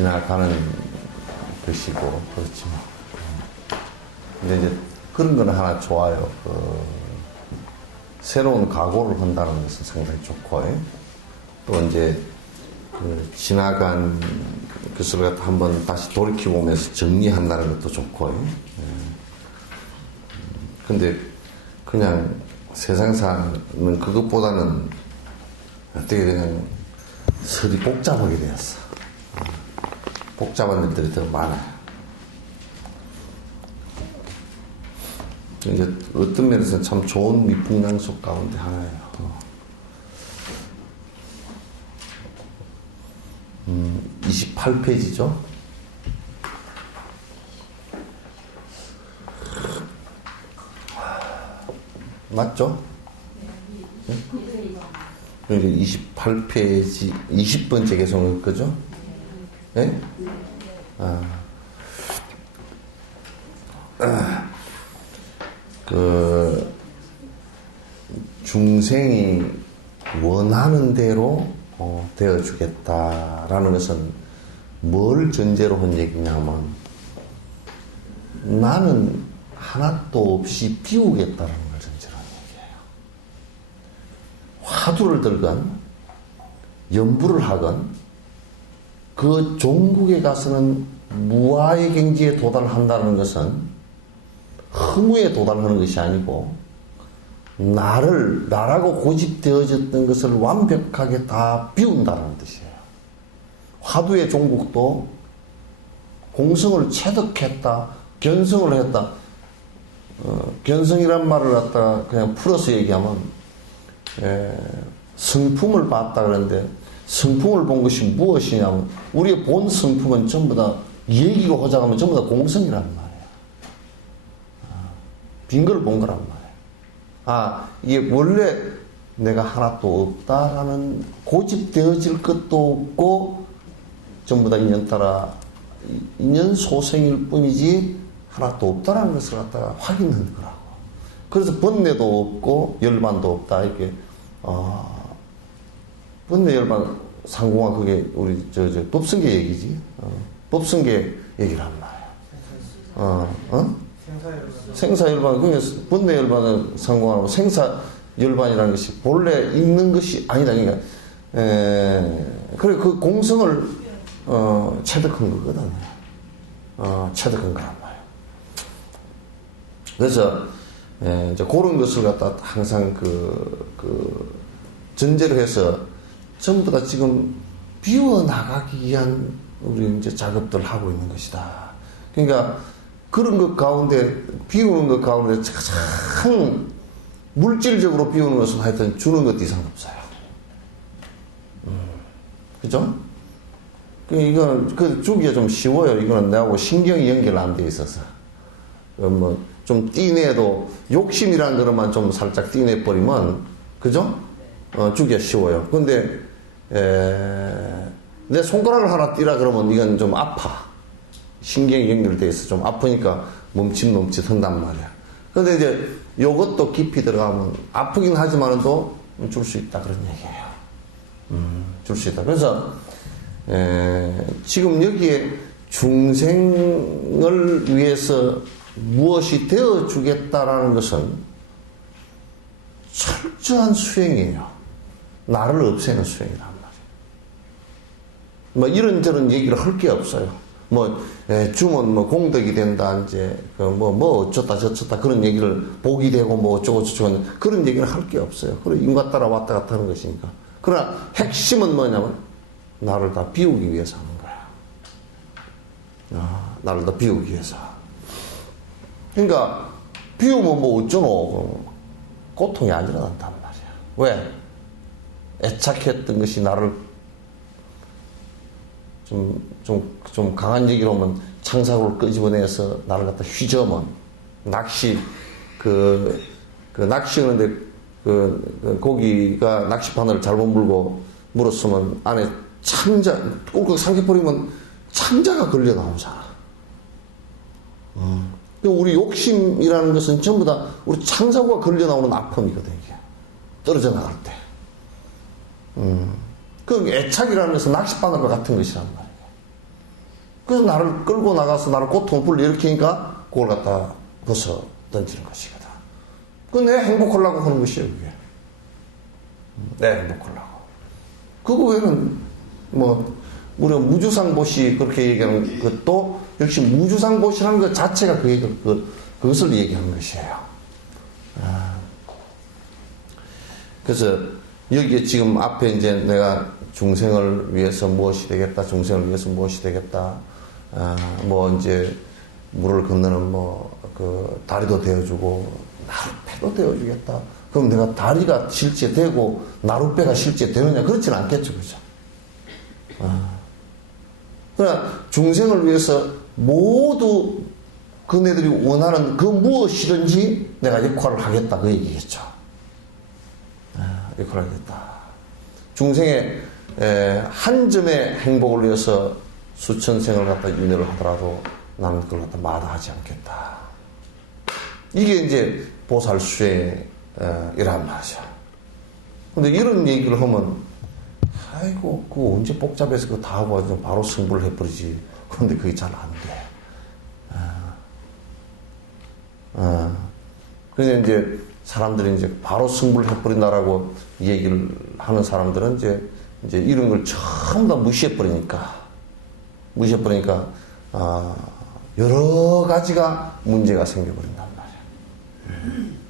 지나가는 것이고, 그렇지 뭐. 근데 이제 그런 거는 하나 좋아요. 새로운 각오를 한다는 것은 상당히 좋고, 또 이제 지나간 것을 갖다 한번 다시 돌이켜보면서 정리한다는 것도 좋고, 근데 그냥 세상사는 그것보다는 어떻게 그냥 설이 복잡하게 되었어. 복잡한 일들이 더 많아요. 이제 어떤 면에서는 참 좋은 미풍양속 가운데 하나예요. 28페이지죠. 맞죠? 네? 28페이지 20번째 개송일 거죠? 네? 중생이 원하는 대로 되어주겠다라는 것은 뭘 전제로 한 얘기냐면, 나는 하나도 없이 비우겠다라는 걸 전제로 한 얘기예요. 화두를 들건 연부를 하건 그 종국에 가서는 무아의 경지에 도달한다는 것은 허무에 도달하는 것이 아니고, 나라고 고집되어졌던 것을 완벽하게 다 비운다는 뜻이에요. 화두의 종국도 공성을 체득했다, 견성을 했다. 견성이란 말을 갖다가 그냥 풀어서 얘기하면, 성품을 봤다 그러는데, 성품을 본 것이 무엇이냐면, 우리의 본 성품은 전부 다, 얘기가 호작하면 전부 다 공성이란 말이에요. 빈 걸 본 거란 말이에요. 이게 원래 내가 하나도 없다라는 고집되어질 것도 없고, 전부 다 인연 따라, 인연 소생일 뿐이지, 하나도 없다라는 것을 갖다가 확인하는 거라고. 그래서 번뇌도 없고, 열반도 없다. 이렇게, 번뇌, 열반, 상공화, 그게 우리, 법성계 얘기지. 법성계 얘기를 한 말이에요. 생사열반, 그게 번뇌열반을 상공하고 생사열반이라는 것이 본래 있는 것이 아니다. 그러니까, 그래, 그 공성을, 체득한 거거든. 체득한 거란 말이에요. 그래서, 이제 그런 것을 갖다 항상 전제로 해서 전부 다 지금 비워나가기 위한 우리 이제 작업들을 하고 있는 것이다. 그러니까, 그런 것 가운데, 비우는 것 가운데 가장 물질적으로 비우는 것은 하여튼 주는 것도 이상 없어요. 그죠? 이거는, 주기가 좀 쉬워요. 이거는 내하고 신경이 연결 안 돼 있어서. 좀 띠내도, 욕심이라는 것만 좀 살짝 띠내버리면, 그죠? 주기가 쉬워요. 근데, 내 손가락을 하나 띠라 그러면 이건 좀 아파. 신경이 연결되어 있어 좀 아프니까 멈칫멈칫 한단 말이야. 근데 이제 요것도 깊이 들어가면 아프긴 하지만도 줄 수 있다 그런 얘기예요. 줄 수 있다. 그래서 지금 여기에 중생을 위해서 무엇이 되어주겠다라는 것은 철저한 수행이에요. 나를 없애는 수행이란 말이에요. 뭐 이런저런 얘기를 할 게 없어요. 주면 공덕이 된다, 이제, 어쩌다 저쩌다 그런 얘기를 복이 되고 어쩌고저쩌고 그런 얘기를 할 게 없어요. 그리고 인과 따라 왔다 갔다 하는 것이니까. 그러나 핵심은 뭐냐면, 나를 다 비우기 위해서 하는 거야. 나를 다 비우기 위해서. 그러니까, 비우면 어쩌노? 고통이 안 일어난단 말이야. 왜? 애착했던 것이 나를 좀 강한 얘기로 하면 창사고를 끄집어내서 나를 갖다 휘저으면 낚시 낚시하는데 고기가 낚시바늘을 잘못 물었으면 안에 꿀꺽 삼켜버리면 창자가 걸려 나오잖아. 우리 욕심이라는 것은 전부 다 우리 창자고가 걸려 나오는 아픔이거든, 이게. 떨어져 나갈 때. 그 애착이라는 것은 낚싯바늘과 같은 것이란 말이에요. 그래서 나를 끌고 나가서 나를 고통을 일으키니까 그걸 갖다 벗어 던지는 것이거든. 내 행복하려고 하는 것이에요, 그게. 내 행복하려고. 그거 외에는, 우리가 무주상보시 그렇게 얘기하는 것도 역시 무주상보시라는 것 자체가 그것을 얘기하는 것이에요. 그래서 여기에 지금 앞에 이제 내가 중생을 위해서 무엇이 되겠다, 중생을 위해서 무엇이 되겠다, 이제 물을 건너는 다리도 되어주고, 나룻배도 되어주겠다. 그럼 내가 다리가 실제 되고, 나룻배가 실제 되느냐? 그렇지는 않겠죠, 그죠? 그러나 중생을 위해서 모두 그네들이 원하는 그 무엇이든지 내가 역할을 하겠다, 그 얘기겠죠. 역할을 하겠다. 중생의 한 점의 행복을 위해서 수천생을 갖다 윤회를 하더라도 나는 그걸 갖다 마다하지 않겠다. 이게 이제 보살 수행이란 말이죠. 근데 이런 얘기를 하면, 아이고, 그거 언제 복잡해서 그거 다 하고 바로 승부를 해버리지. 그런데 그게 잘 안 돼. 그래서 이제 사람들이 이제 바로 승부를 해버린다라고 얘기를 하는 사람들은 이제 이런 걸 전부 다 무시해버리니까, 여러 가지가 문제가 생겨버린단 말이야.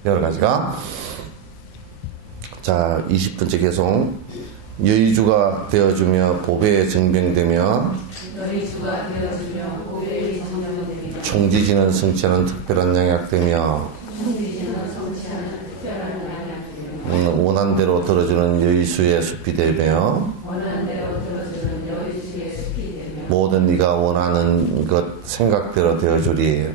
여러 가지가. 자, 20번째 개송. 여의주가 되어주며 보배에 정병되며 총지지는 성취하는 특별한 양약되며 원한대로 들어주는 여의수의 숲이 되며 모든 네가 원하는 것 생각대로 되어주리.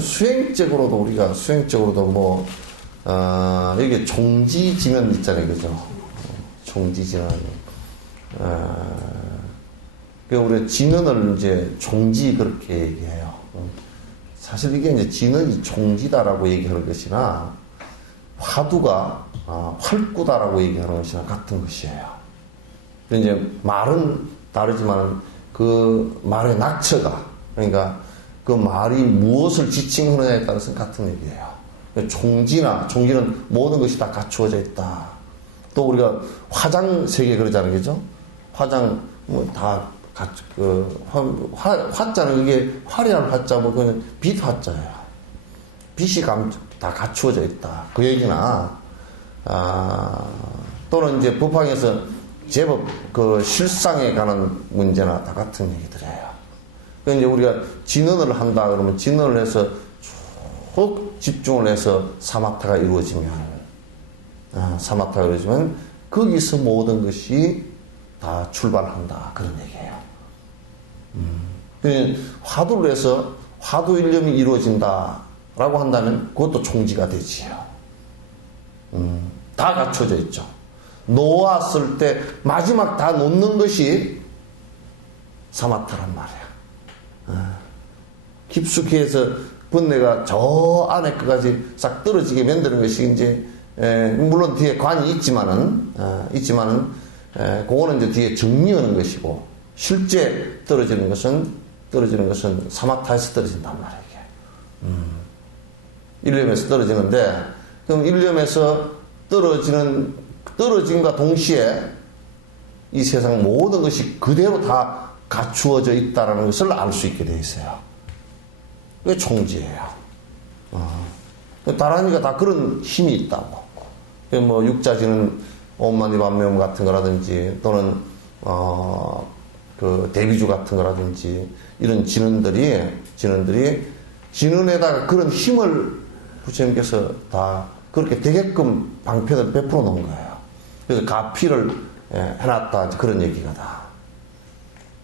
수행적으로도 이게 총지지면 있잖아요, 그죠? 총지지는. 우리 진언을 이제 총지 그렇게 얘기해요. 사실 이게 이제 진언이 총지다라고 얘기하는 것이나, 화두가 활구다라고 얘기하는 것이나 같은 것이에요. 이제 말은 다르지만 그 말의 낙처가, 그러니까 그 말이 무엇을 지칭하느냐에 따라서 같은 얘기예요. 총지는 모든 것이 다 갖추어져 있다. 또 우리가 화장 세계 그러잖아요, 그죠? 화장 화자는 그게 화려한 화자, 그건 빛 화자예요. 빛이 다 갖추어져 있다. 그 얘기나, 또는 이제 법황에서 제법 그 실상에 관한 문제나 다 같은 얘기들이에요. 그 이제 우리가 진언을 한다 그러면 진언을 해서 쭉 집중을 해서 사마타가 이루어지면 거기서 모든 것이 다 출발한다, 그런 얘기예요. 화두를 해서 화두 일념이 이루어진다라고 한다면 그것도 총지가 되지요. 다 갖춰져 있죠. 놓았을 때 마지막 다 놓는 것이 사마타란 말이야. 깊숙이 해서 번뇌가 저 안에 끝까지 싹 떨어지게 만드는 것이 이제, 물론 뒤에 관이 있지만은, 그거는 이제 뒤에 정리하는 것이고, 실제 떨어지는 것은 사마타에서 떨어진단 말이에요, 이게. 일념에서 떨어지는데, 그럼 일념에서 떨어짐과 동시에 이 세상 모든 것이 그대로 다 갖추어져 있다는 것을 알 수 있게 되어 있어요. 그게 총지예요. 다란이가 다 그런 힘이 있다고. 육자지는 옴마니 반메옴 같은 거라든지, 또는 그 대비주 같은 거라든지, 이런 진언에다가 그런 힘을 부처님께서 다 그렇게 되게끔 방편을 베풀어 놓은 거예요. 그래서 가피를 해놨다, 그런 얘기가 다.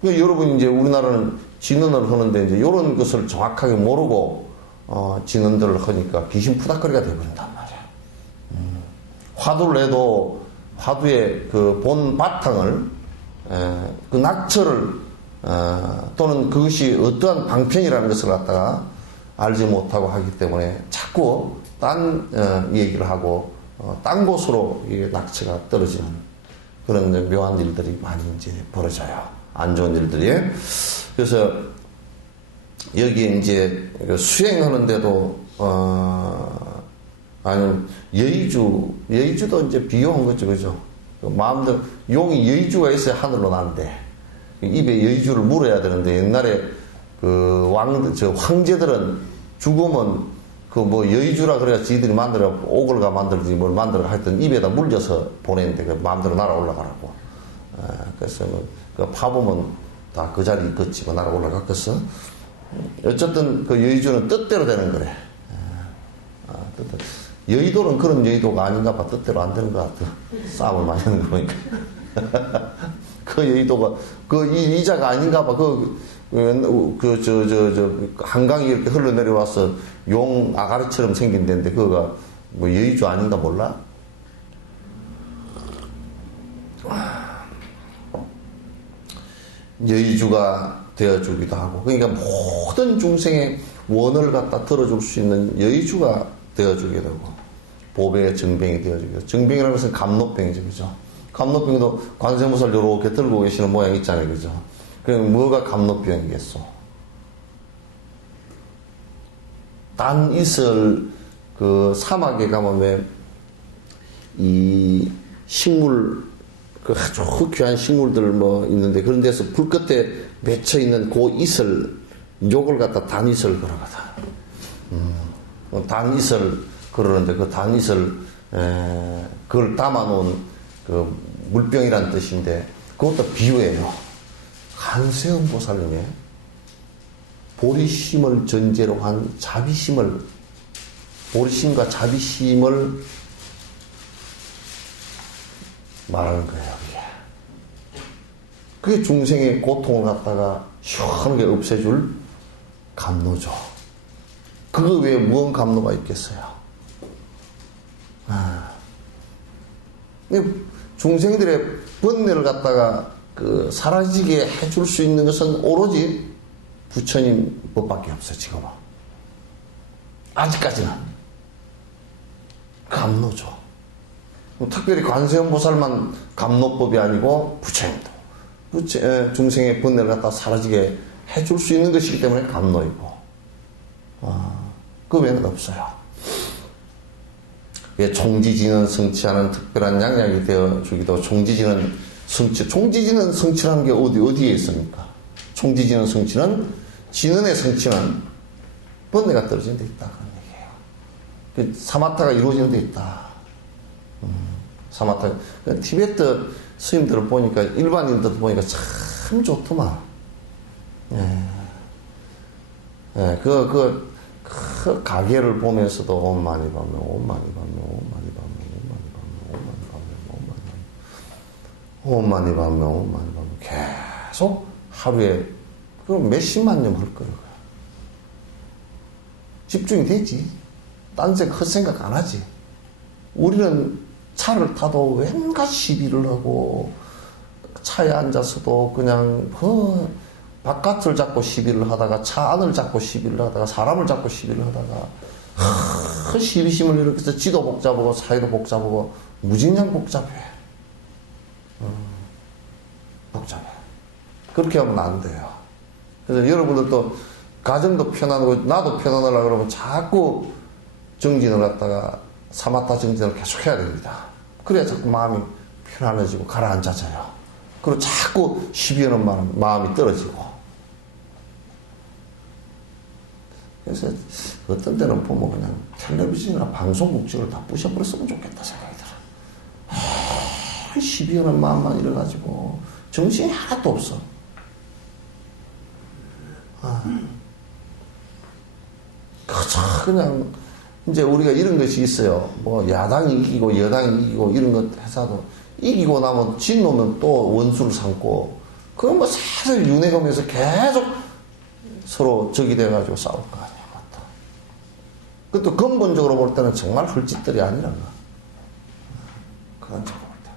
여러분, 이제 우리나라는 진언을 하는데, 이제 이런 것을 정확하게 모르고, 진언들을 하니까 귀신 푸닥거리가 되어버린단 말이야. 화두를 해도, 화두의 그 본 바탕을, 그 낙처를, 또는 그것이 어떠한 방편이라는 것을 갖다가 알지 못하고 하기 때문에 자꾸 딴 얘기를 하고, 딴 곳으로 이 낙처가 떨어지는 그런 묘한 일들이 많이 이제 벌어져요. 안 좋은 일들이. 그래서 여기 이제 수행하는데도 아니면 여의주도 이제 비유한 거죠, 그죠? 마음대로 용이 여의주가 있어야 하늘로 난대. 입에 여의주를 물어야 되는데 옛날에 그 황제들은 죽으면 그 뭐 여의주라 그래야 지들이 만들어 오글가 만들지 뭘 만들어 하여튼 입에다 물려서 보내는데 그 마음대로 날아 올라가라고. 그래서 그 파보면 다 그 자리 있겠지 뭐 날아 올라갔겠어. 어쨌든 그 여의주는 뜻대로 되는 거래. 뜻대로. 여의도는 그런 여의도가 아닌가 봐. 뜻대로 안 되는 것 같아. 싸움을 많이 하는 거 보니까. 그 여의도가 그 이자가 아닌가 봐. 한강이 이렇게 흘러내려와서 용 아가리처럼 생긴 데인데 그거가 뭐 여의주 아닌가 몰라? 여의주가 되어주기도 하고 그러니까 모든 중생의 원을 갖다 들어줄 수 있는 여의주가 되어주게 되고 보배의 정병이 되어주게 되고 정병이라는 것은 감노병이죠. 그죠? 감노병도 관세음보살 이렇게 들고 계시는 모양 있잖아요. 그죠? 그럼 뭐가 감노병이겠소? 단이슬 그 사막에 가면 왜 이 식물 그 아주 귀한 식물들 뭐 있는데 그런 데서 불 끝에 맺혀 있는 그 이슬 요걸 갖다 단이슬 그러거든. 단이슬 그러는데 그 단이슬 그걸 담아놓은 그 물병이란 뜻인데 그것도 비유예요. 관세음보살님의 보리심을 전제로 한 자비심을 보리심과 자비심을 말하는 거예요. 그게 중생의 고통을 갖다가 시원하게 없애줄 감노죠. 그거 외에 무언 감노가 있겠어요? 중생들의 번뇌를 갖다가 그 사라지게 해줄 수 있는 것은 오로지 부처님 법밖에 없어요. 지금은 아직까지는 감노죠. 특별히 관세음보살만 감노법이 아니고 부처님도 중생의 번뇌를 갖다 사라지게 해줄 수 있는 것이기 때문에 감노이고 그 외에는 없어요. 총지지는 성취하는 특별한 양약이 되어주기도 총지지는 성취라는 게 어디에 있습니까? 총지지는 성취는 진언의 성취는 번뇌가 떨어지는 데 있다 그런 얘기예요. 사마타가 이루어지는 데 있다. 사마타 티베트 스님들을 보니까 일반인들 보니까 참 좋더만. 그 가게를 보면서도 옴마니 밤명 옴마니 밤명 옴마니 밤명 옴마니 밤명 계속 하루에 그럼 몇십만 년 할 거예요. 집중이 되지. 딴 생각 헛생각 안 하지. 우리는 차를 타도 왠가 시비를 하고 차에 앉아서도 그냥 바깥을 잡고 시비를 하다가 차 안을 잡고 시비를 하다가 사람을 잡고 시비를 하다가 시비심을 이렇게 해서 지도 복잡하고 사회도 복잡하고 무진장 복잡해. 복잡해. 그렇게 하면 안 돼요. 그래서 여러분들도 가정도 편안하고 나도 편안하려고 그러면 자꾸 정진을 갖다가 사마타 정진을 계속 해야 됩니다. 그래야 자꾸 마음이 편안해지고 가라앉아져요. 그리고 자꾸 시비하는 마음이 떨어지고. 그래서 어떤 때는 보면 그냥 텔레비전이나 방송 목적을 다 부셔버렸으면 좋겠다 생각이 들어요. 시비하는 마음만 이래가지고 정신이 하나도 없어. 그냥 이제 우리가 이런 것이 있어요. 뭐 야당이 이기고 여당이 이기고 이런 것 해서도 이기고 나면 진 놈은 또 원수를 삼고 그건 뭐 사실 윤회검에서 계속 서로 적이 돼가지고 싸울 거 아니야. 맞다. 그것도 근본적으로 볼 때는 정말 헐짓들이 아니란가. 그건 적으로 볼 때.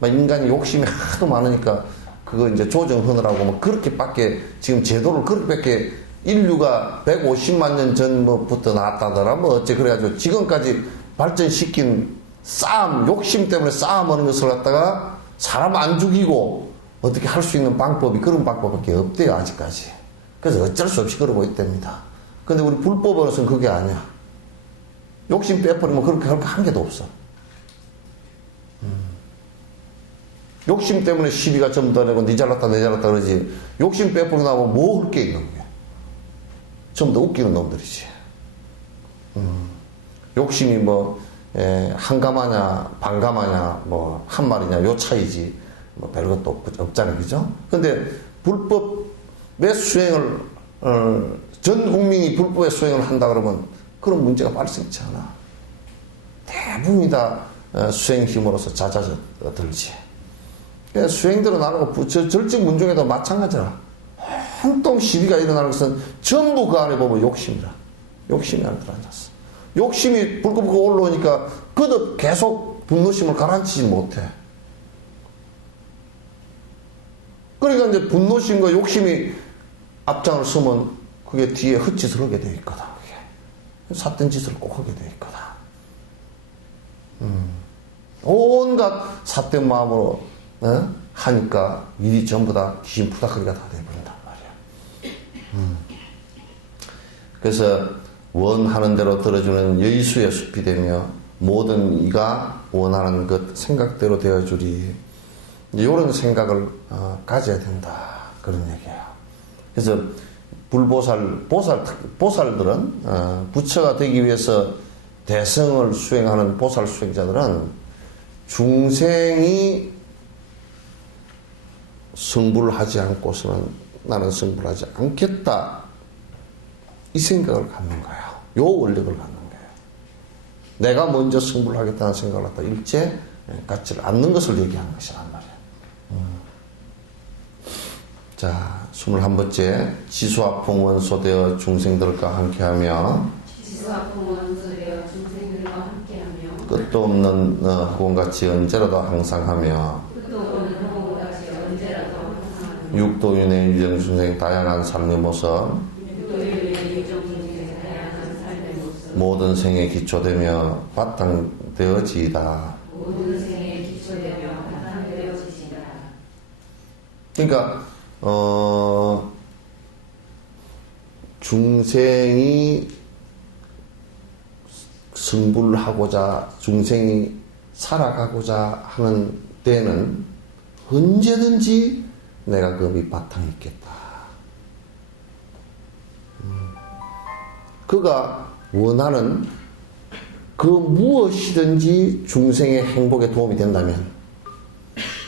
막 인간이 욕심이 하도 많으니까 그거 이제 조정하느라고 뭐 그렇게밖에 지금 제도를 그렇게밖에 인류가 150만 년 전부터 나왔다더라 뭐 어째 그래가지고 지금까지 발전시킨 싸움 욕심 때문에 싸움하는 것을 갖다가 사람 안 죽이고 어떻게 할 수 있는 방법이 그런 방법밖에 없대요, 아직까지. 그래서 어쩔 수 없이 그러고 있답니다. 근데 우리 불법으로서는 그게 아니야. 욕심 빼버리면 그렇게 할 게 한 개도 없어. 욕심 때문에 시비가 전부 다 내고 니 잘났다 내 잘났다 그러지. 욕심 빼버리고 나면 뭐 할 게 있는 거야. 전부 다 웃기는 놈들이지. 욕심이 뭐 한가마냐 반가마냐 뭐 한 말이냐 요 차이지 뭐 별것도 없잖아요, 그죠? 근데 불법의 수행을 전 국민이 불법의 수행을 한다 그러면 그런 문제가 발생치 않아. 대부분이 다 수행 힘으로서 잦아들지. 수행들은 안 하고 절정 문중에도 마찬가지라. 한통 시비가 일어나는 것은 전부 그 안에 보면 욕심이라. 욕심이 안에 들어앉았어. 욕심이 불끈불끈 올라오니까 그도 계속 분노심을 가라앉히지 못해. 그러니까 이제 분노심과 욕심이 앞장을 서면 그게 뒤에 헛짓을 하게 돼 있거든. 그게. 삿된 짓을 꼭 하게 돼 있거든. 온갖 삿된 마음으로 하니까 일이 전부 다 귀신 푸닥거리가 다 돼버린단 말이야. 그래서 원하는 대로 들어주는 여의수의 숲이 되며 모든 이가 원하는 것 생각대로 되어주리. 이런 생각을 가져야 된다. 그런 얘기예요. 그래서 보살들은 부처가 되기 위해서 대성을 수행하는 보살 수행자들은 중생이 성불을 하지 않고서는 나는 성불을 하지 않겠다. 이 생각을 갖는 거예요. 요 원력을 갖는 거예요. 내가 먼저 성불을 하겠다는 생각을 갖다 일체 갖지 않는 것을 얘기하는 것이란 말이에요. 자, 21번째 지수화풍 원소되어 중생들과 함께하며 지수화풍 원소되어 중생들과 함께하며 끝도 없는 학원같이 언제라도 항상 하며 끝도 없는 학원같이 언제라도 항상 하며 육도윤의 유정중생 다양한 삶의 모습 육도윤의 유정중생의 다양한 삶의 모습 모든 생에 기초되며 바탕되어지이다. 모든 생에 기초되며 바탕되어지이다. 그러니까 중생이 성불을 하고자 중생이 살아가고자 하는 때는 언제든지 내가 그 밑바탕에 있겠다. 그가 원하는 그 무엇이든지 중생의 행복에 도움이 된다면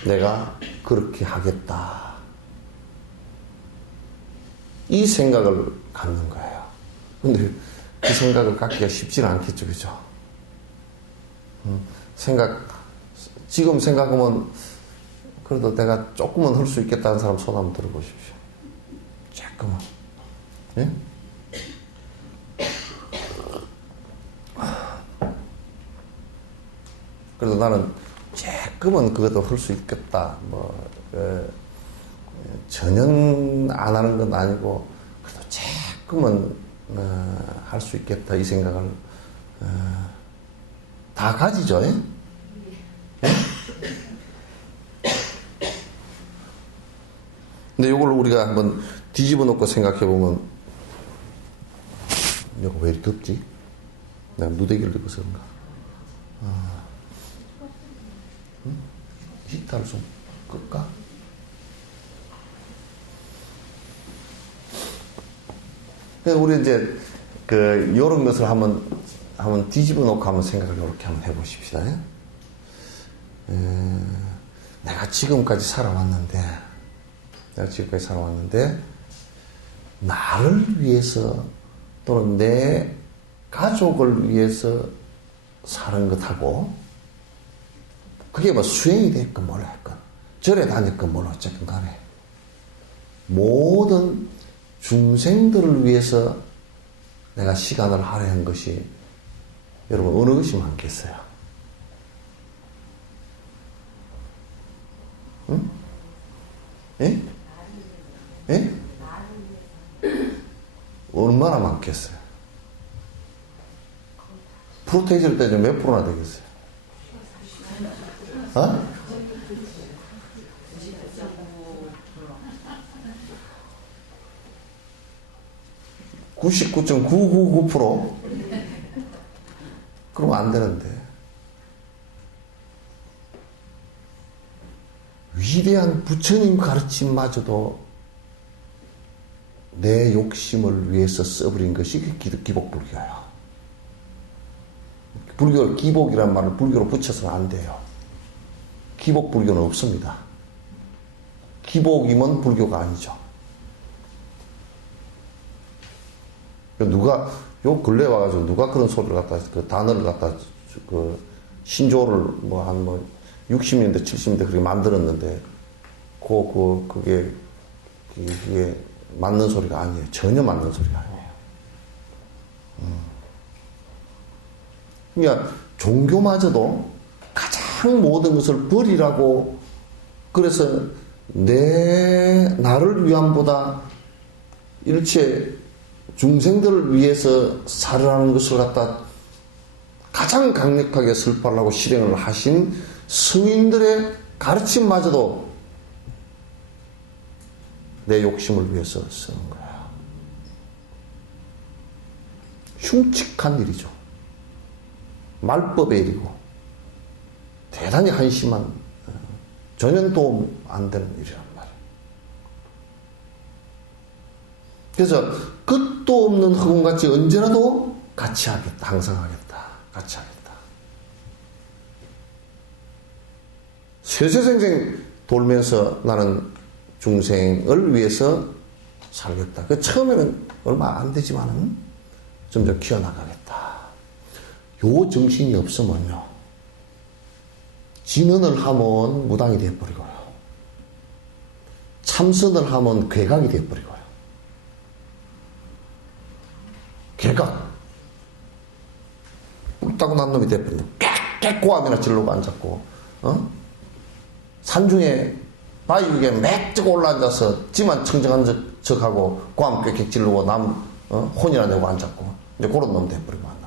내가 그렇게 하겠다. 이 생각을 갖는 거예요. 근데 그 생각을 갖기가 쉽지는 않겠죠, 그죠? 지금 생각하면 그래도 내가 조금은 할 수 있겠다는 사람 손 한번 들어보십시오. 조금은. 예? 그래도 나는 조금은 그것도 할 수 있겠다. 전혀 안 하는 건 아니고 그래도 조금은 할 수 있겠다 이 생각을 다 가지죠. 예? 예? 근데 이걸 우리가 한번 뒤집어 놓고 생각해 보면 이거 왜 이렇게 덥지? 내가 무대기를 들고서 그런가? 히터를 좀 끌까? 우리 이제 이런 것을 한번 뒤집어 놓고 한번 생각을 이렇게 한번 해보십시다. 내가 지금까지 살아왔는데 나를 위해서 또는 내 가족을 위해서 사는 것하고 그게 뭐 수행이 됐건 뭐라 했건 절에 다녔건 뭐라 어쨌든 간에 모든 중생들을 위해서 내가 시간을 할애한 것이 여러분 어느 것이 많겠어요? 응? 예? 예? 얼마나 많겠어요? 프로테이지를 따지면 몇 프로나 되겠어요? 99.999%? 그러면 안 되는데. 위대한 부처님 가르침마저도 내 욕심을 위해서 써버린 것이 기복불교예요. 불교, 기복이란 말을 불교로 붙여서는 안 돼요. 기복불교는 없습니다. 기복이면 불교가 아니죠. 누가, 요 근래 와가지고 누가 그런 소리를 갖다, 그 단어를 갖다, 그 신조를 한 60년대, 70년대 그렇게 만들었는데, 그게 맞는 소리가 아니에요. 전혀 맞는 소리가 아니에요. 그러니까 종교마저도 가장 모든 것을 버리라고, 그래서 나를 위함보다 일체 중생들을 위해서 살으라는 것을 갖다 가장 강력하게 설파하고 실행을 하신 스님들의 가르침마저도 내 욕심을 위해서 쓰는 거야. 흉측한 일이죠. 말법의 일이고 대단히 한심한, 전혀 도움 안 되는 일이란 말이에요. 그래서 끝도 없는 흑음같이 언제라도 같이 하겠다. 항상 하겠다. 같이 하겠다. 세세생생 돌면서 나는 중생을 위해서 살겠다. 그 처음에는 얼마 안 되지만은 점점 키워나가겠다. 요 정신이 없으면요, 진언을 하면 무당이 되어버리고요, 참선을 하면 괴각이 되어버리고요. 괴각, 뿔따고 난 놈이 되어버리고 깨꼬함이나 질르고 앉았고, 산중에 바위 위에 맥 올라앉아서 지만 청정한 척하고 고함 꽥꽥 지르고 남 혼이나 내고 앉았고, 이제 그런 놈 돼버리고 만나.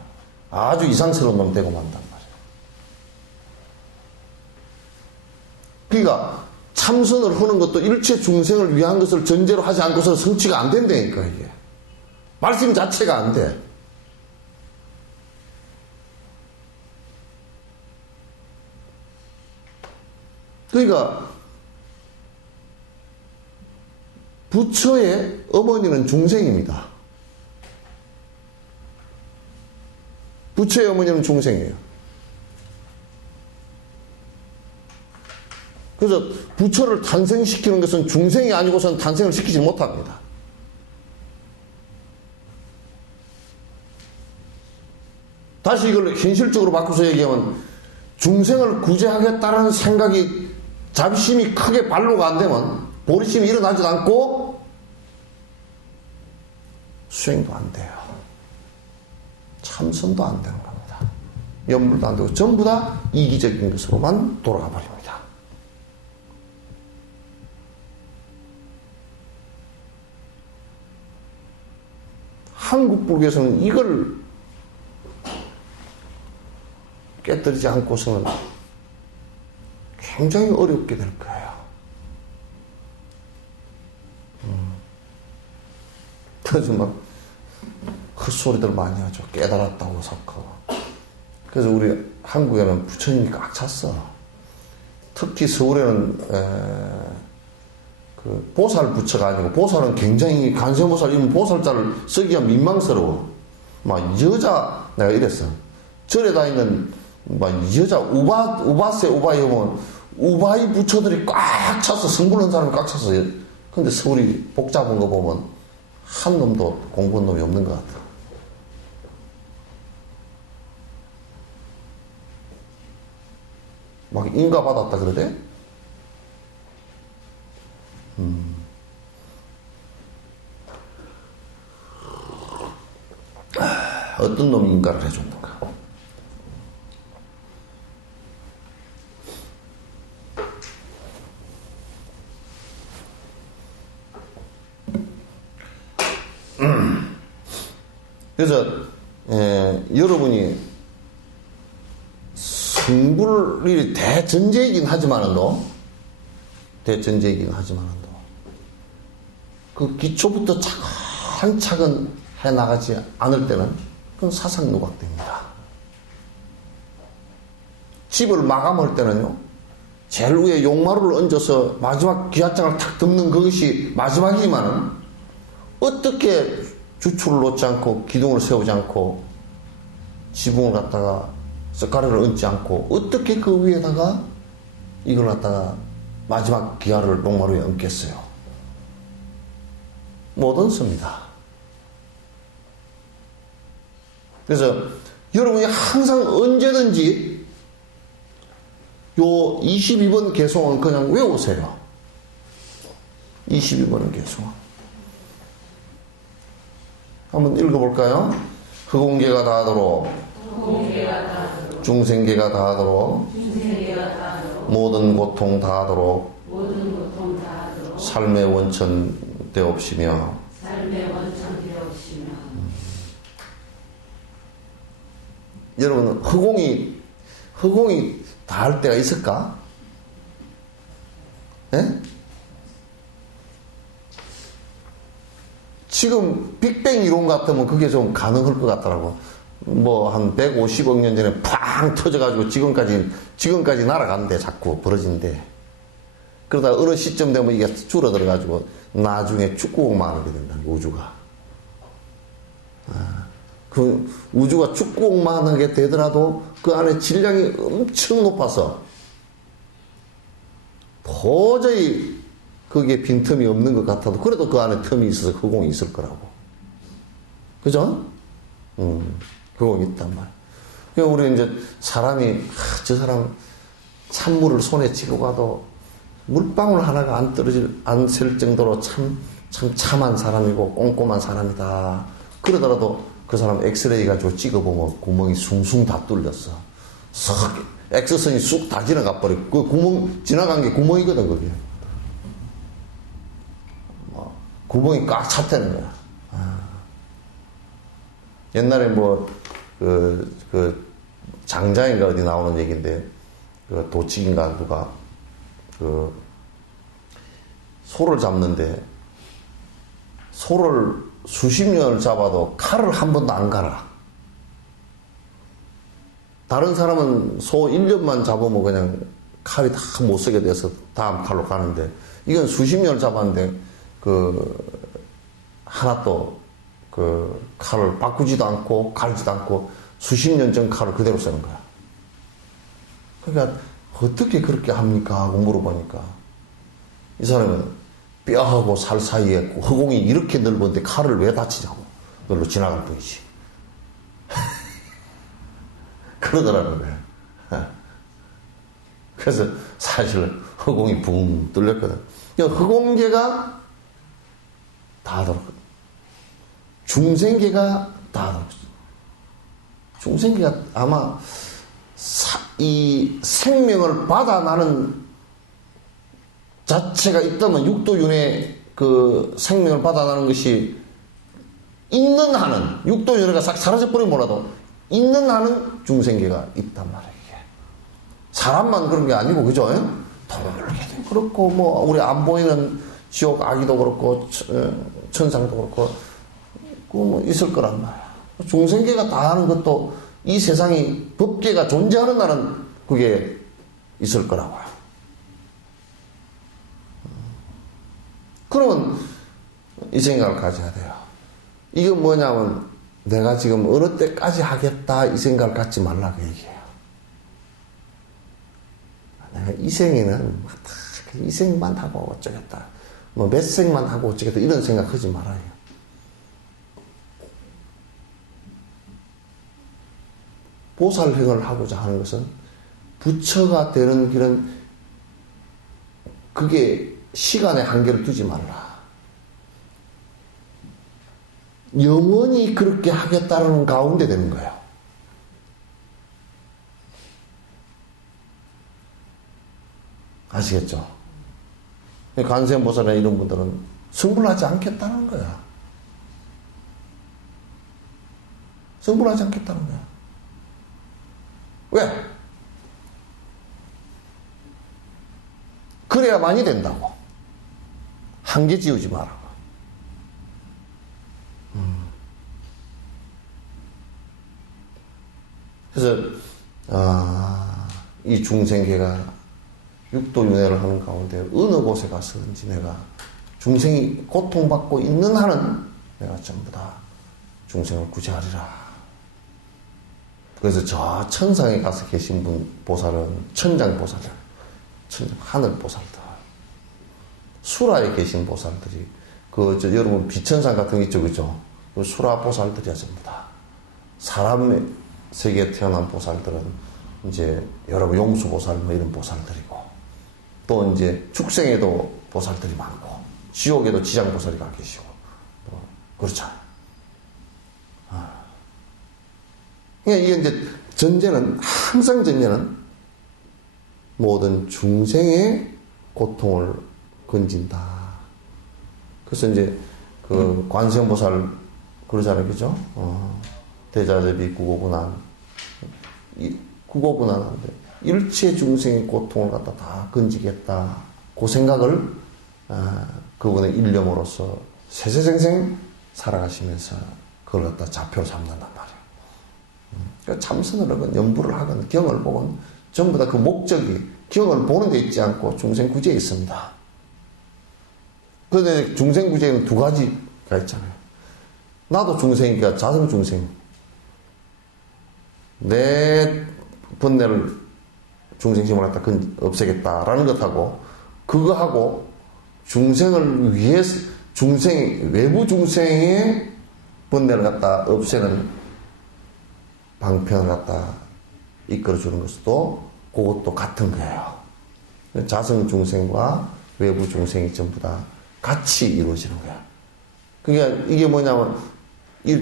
아주 이상스러운 놈 되고 만단 말이에요. 그러니까 참선을 하는 것도 일체 중생을 위한 것을 전제로 하지 않고서 성취가 안 된다니까. 이게 말씀 자체가 안 돼. 그러니까 부처의 어머니는 중생입니다. 부처의 어머니는 중생이에요. 그래서 부처를 탄생시키는 것은 중생이 아니고서는 탄생을 시키지 못합니다. 다시 이걸 현실적으로 바꿔서 얘기하면, 중생을 구제하겠다는 생각이, 자비심이 크게 발로가 안 되면, 보리심이 일어나지도 않고 수행도 안 돼요. 참선도 안 되는 겁니다. 염불도 안 되고 전부 다 이기적인 것으로만 돌아가 버립니다. 한국 불교에서는 이걸 깨뜨리지 않고서는 굉장히 어렵게 될 거예요. 그래서 막 헛소리들 많이 하죠. 깨달았다고 섞어. 그래서 우리 한국에는 부처님이 꽉 찼어. 특히 서울에는 그 보살 부처가 아니고, 보살은 굉장히 관세음보살 이런 보살자를 쓰기가 민망스러워. 막 여자, 내가 이랬어. 절에 다니는 막 여자 우바세 우바이 오면 우바이 부처들이 꽉 찼어. 성불한 사람이 꽉 찼어. 근데 서울이 복잡한 거 보면 한 놈도 공부한 놈이 없는 것 같아. 막 인가받았다 그러대? 어떤 놈이 인가를 해줬는가? 그래서 여러분이 성불이 대전제이긴 하지만은도 그 기초부터 차근차근 해나가지 않을 때는 그건 사상누각됩니다. 집을 마감할 때는요, 제일 위에 용마루를 얹어서 마지막 기와장을 탁 덮는 그것이 마지막이지만은 어떻게 주출을 놓지 않고 기둥을 세우지 않고 지붕을 갖다가 석가래를 얹지 않고 어떻게 그 위에다가 이걸 갖다가 마지막 기와를 용마루에 얹겠어요? 못 얹습니다. 그래서 여러분이 항상 언제든지 요 22번 개송은 그냥 외우세요. 22번은 개송. 한번 읽어볼까요? 흑공계가 다하도록, 중생계가 다하도록, 모든 고통 다하도록, 삶의 원천 되옵시며, 여러분, 흑공이 닿을 때가 있을까? 예? 지금 빅뱅 이론 같으면 그게 좀 가능할 것 같더라고. 뭐 한 150억 년 전에 팡 터져가지고 지금까지 날아가는데 자꾸 벌어진대. 그러다 어느 시점 되면 이게 줄어들어가지고 나중에 축구공만 하게 된다, 우주가. 그 우주가 축구공만 하게 되더라도 그 안에 질량이 엄청 높아서 도저히 거기에 빈틈이 없는 것 같아도 그래도 그 안에 틈이 있어서 흑공이 있을 거라고. 그죠? 흑공이 있단 말이야. 그러니까 우리 이제 사람이 저 사람 찬물을 손에 쥐고 가도 물방울 하나가 안 셀 정도로 참한 사람이고 꼼꼼한 사람이다. 그러더라도 그 사람 엑스레이 가지고 찍어보면 구멍이 숭숭 다 뚫렸어. 싹 엑스선이 쑥 다 지나가 버리고 그 구멍 지나간 게 구멍이거든 그게. 구멍이 꽉 찼다는 거야. 옛날에 장자인가 어디 나오는 얘기인데 그 도치기인가 누가 그 소를 잡는데 소를 수십 년을 잡아도 칼을 한 번도 안 갈아. 다른 사람은 소 1년만 잡으면 그냥 칼이 다 못 쓰게 돼서 다음 칼로 가는데 이건 수십 년을 잡았는데 하나도 칼을 바꾸지도 않고 갈지도 않고 수십 년 전 칼을 그대로 쓰는 거야. 그러니까 어떻게 그렇게 합니까? 하고 물어보니까 이 사람은 뼈하고 살 사이에 허공이 이렇게 넓은데 칼을 왜 다치냐고. 놀러 지나갈 뿐이지. 그러더라는 거야. 그래서 사실 허공이 붕 뚫렸거든. 그러니까 허공계가 다하도록, 중생계가 다하도록. 중생계가 아마 이 생명을 받아 나는 자체가 있다면 육도윤회 그 생명을 받아나는 것이 있는 한은 육도윤회가 싹 사라져버리면 몰라도 있는 한은 중생계가 있단 말이에요. 사람만 그런 게 아니고 그죠? 동물계도 그렇고 뭐 우리 안 보이는 지옥 아기도 그렇고 천상도 그렇고 뭐 있을 거란 말이야. 중생계가 다 하는 것도 이 세상이 법계가 존재하는 날은 그게 있을 거라고요. 그러면 이 생각을 가져야 돼요. 이건 뭐냐면 내가 지금 어느 때까지 하겠다 이 생각을 갖지 말라고 얘기해요. 내가 이 생에는 이 생만 하고 어쩌겠다. 뭐 몇 생만 하고 어쩌겠다 이런 생각 하지 말아요. 보살행을 하고자 하는 것은 부처가 되는 길은 그게 시간에 한계를 두지 말라. 영원히 그렇게 하겠다는 가운데 되는 거예요. 아시겠죠? 관세음보살이나 이런 분들은 승불하지 않겠다는 거야. 승불하지 않겠다는 거야. 왜? 그래야 많이 된다고. 한계 지우지 마라. 그래서 이 중생계가 육도윤회를 하는 가운데 어느 곳에 가서든지 내가 중생이 고통받고 있는 한은 내가 전부 다 중생을 구제하리라. 그래서 저 천상에 가서 계신 분 보살은 천장보살이야. 하늘보살들. 수라에 계신 보살들이 여러분 비천상 같은 게 있죠, 그죠? 그 수라 보살들이야 전부 다. 사람의 세계에 태어난 보살들은 이제 여러분 용수보살 뭐 이런 보살들이고, 또 이제 축생에도 보살들이 많고, 지옥에도 지장보살이 가 계시고, 그렇잖아요. 그러니까 이게 이제 항상 전제는 모든 중생의 고통을 건진다. 그래서 이제 그 관세음보살 그러잖아요, 그죠? 대자재비 구고군안. 구고군안한데 일체 중생의 고통을 갖다 다 건지겠다. 그 생각을 그분의 일념으로서 세세생생 살아가시면서 그걸 갖다 좌표로 삼는단 말이에요. 그러니까 참선을 하건 연부를 하건 경을 보건 전부 다 그 목적이 경을 보는 데 있지 않고 중생 구제에 있습니다. 그런데 중생 구제에는 두 가지가 있잖아요. 나도 중생이니까 자성 중생. 내 번뇌를 중생심을 갖다 없애겠다라는 것하고, 그거하고 중생을 위해서 외부 중생의 번뇌를 갖다 없애는 방편을 갖다 이끌어주는 것도 그것도 같은 거예요. 자성 중생과 외부 중생이 전부 다 같이 이루어지는 거야. 그러니까 이게 뭐냐면,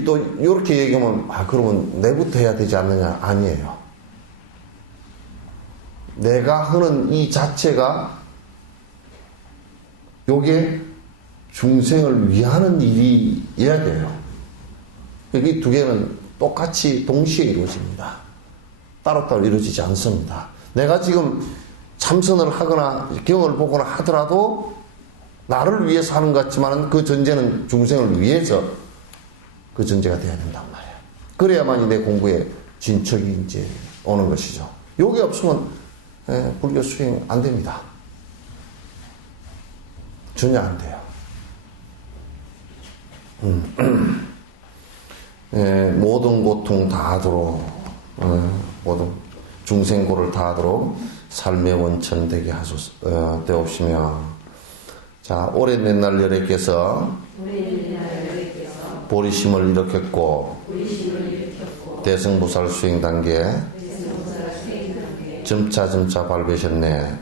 또 이렇게 얘기하면 그러면 내부터 해야 되지 않느냐? 아니에요. 내가 하는 이 자체가 요게 중생을 위하는 일이어야 돼요. 이 두 개는 똑같이 동시에 이루어집니다. 따로따로 이루어지지 않습니다. 내가 지금 참선을 하거나 경을 보거나 하더라도 나를 위해서 하는 것 같지만 그 전제는 중생을 위해서 그 전제가 돼야 된단 말이에요. 그래야만이 내 공부에 진척이 이제 오는 것이죠. 요게 없으면 불교 수행 안 됩니다. 전혀 안 돼요. 모든 고통 다 하도록, 모든 중생고를 다 하도록 삶의 원천 되게 되옵시며. 자, 오랜 옛날 여래께서 보리심을 일으켰고, 대승보살 수행 단계 점차 밟으셨네.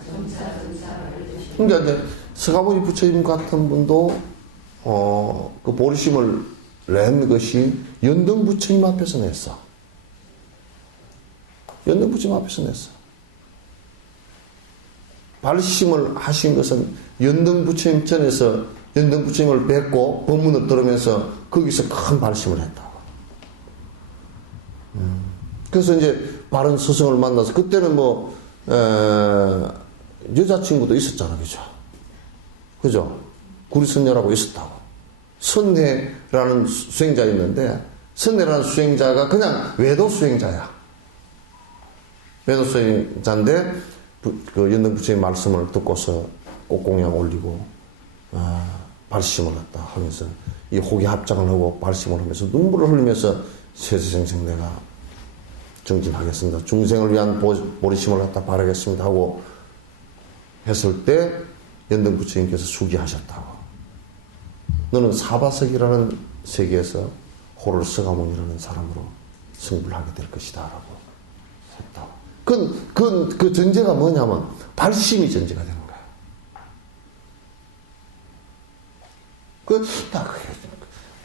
그러니까 이제 서가모니 부처님 같은 분도 그 보리심을 낸 것이 연등 부처님 앞에서 냈어. 연등 부처님 앞에서 냈어. 발심을 하신 것은 연등 부처님 전에서 연등 부처님을 뵙고 법문을 들으면서 거기서 큰 발심을 했다고. 그래서 이제 바른 스승을 만나서, 그때는 뭐 여자친구도 있었잖아, 그죠? 구리선녀라고 있었다고. 선혜라는 수행자 있는데, 선혜라는 수행자가 그냥 외도 수행자야. 외도 수행자인데 그 연등 부처님 말씀을 듣고서 꽃공양 올리고 발심을 갖다 하면서 이 호기 합장을 하고 발심을 하면서 눈물을 흘리면서 세세생생 내가 정진하겠습니다. 중생을 위한 보리심을 갖다 바라겠습니다 하고 했을 때 연등 부처님께서 수기하셨다고. 너는 사바석이라는 세계에서 호를 서가모니라는 사람으로 승부를 하게 될 것이다 라고 했다고. 그 전제가 뭐냐면 발심이 전제가 되는 거야.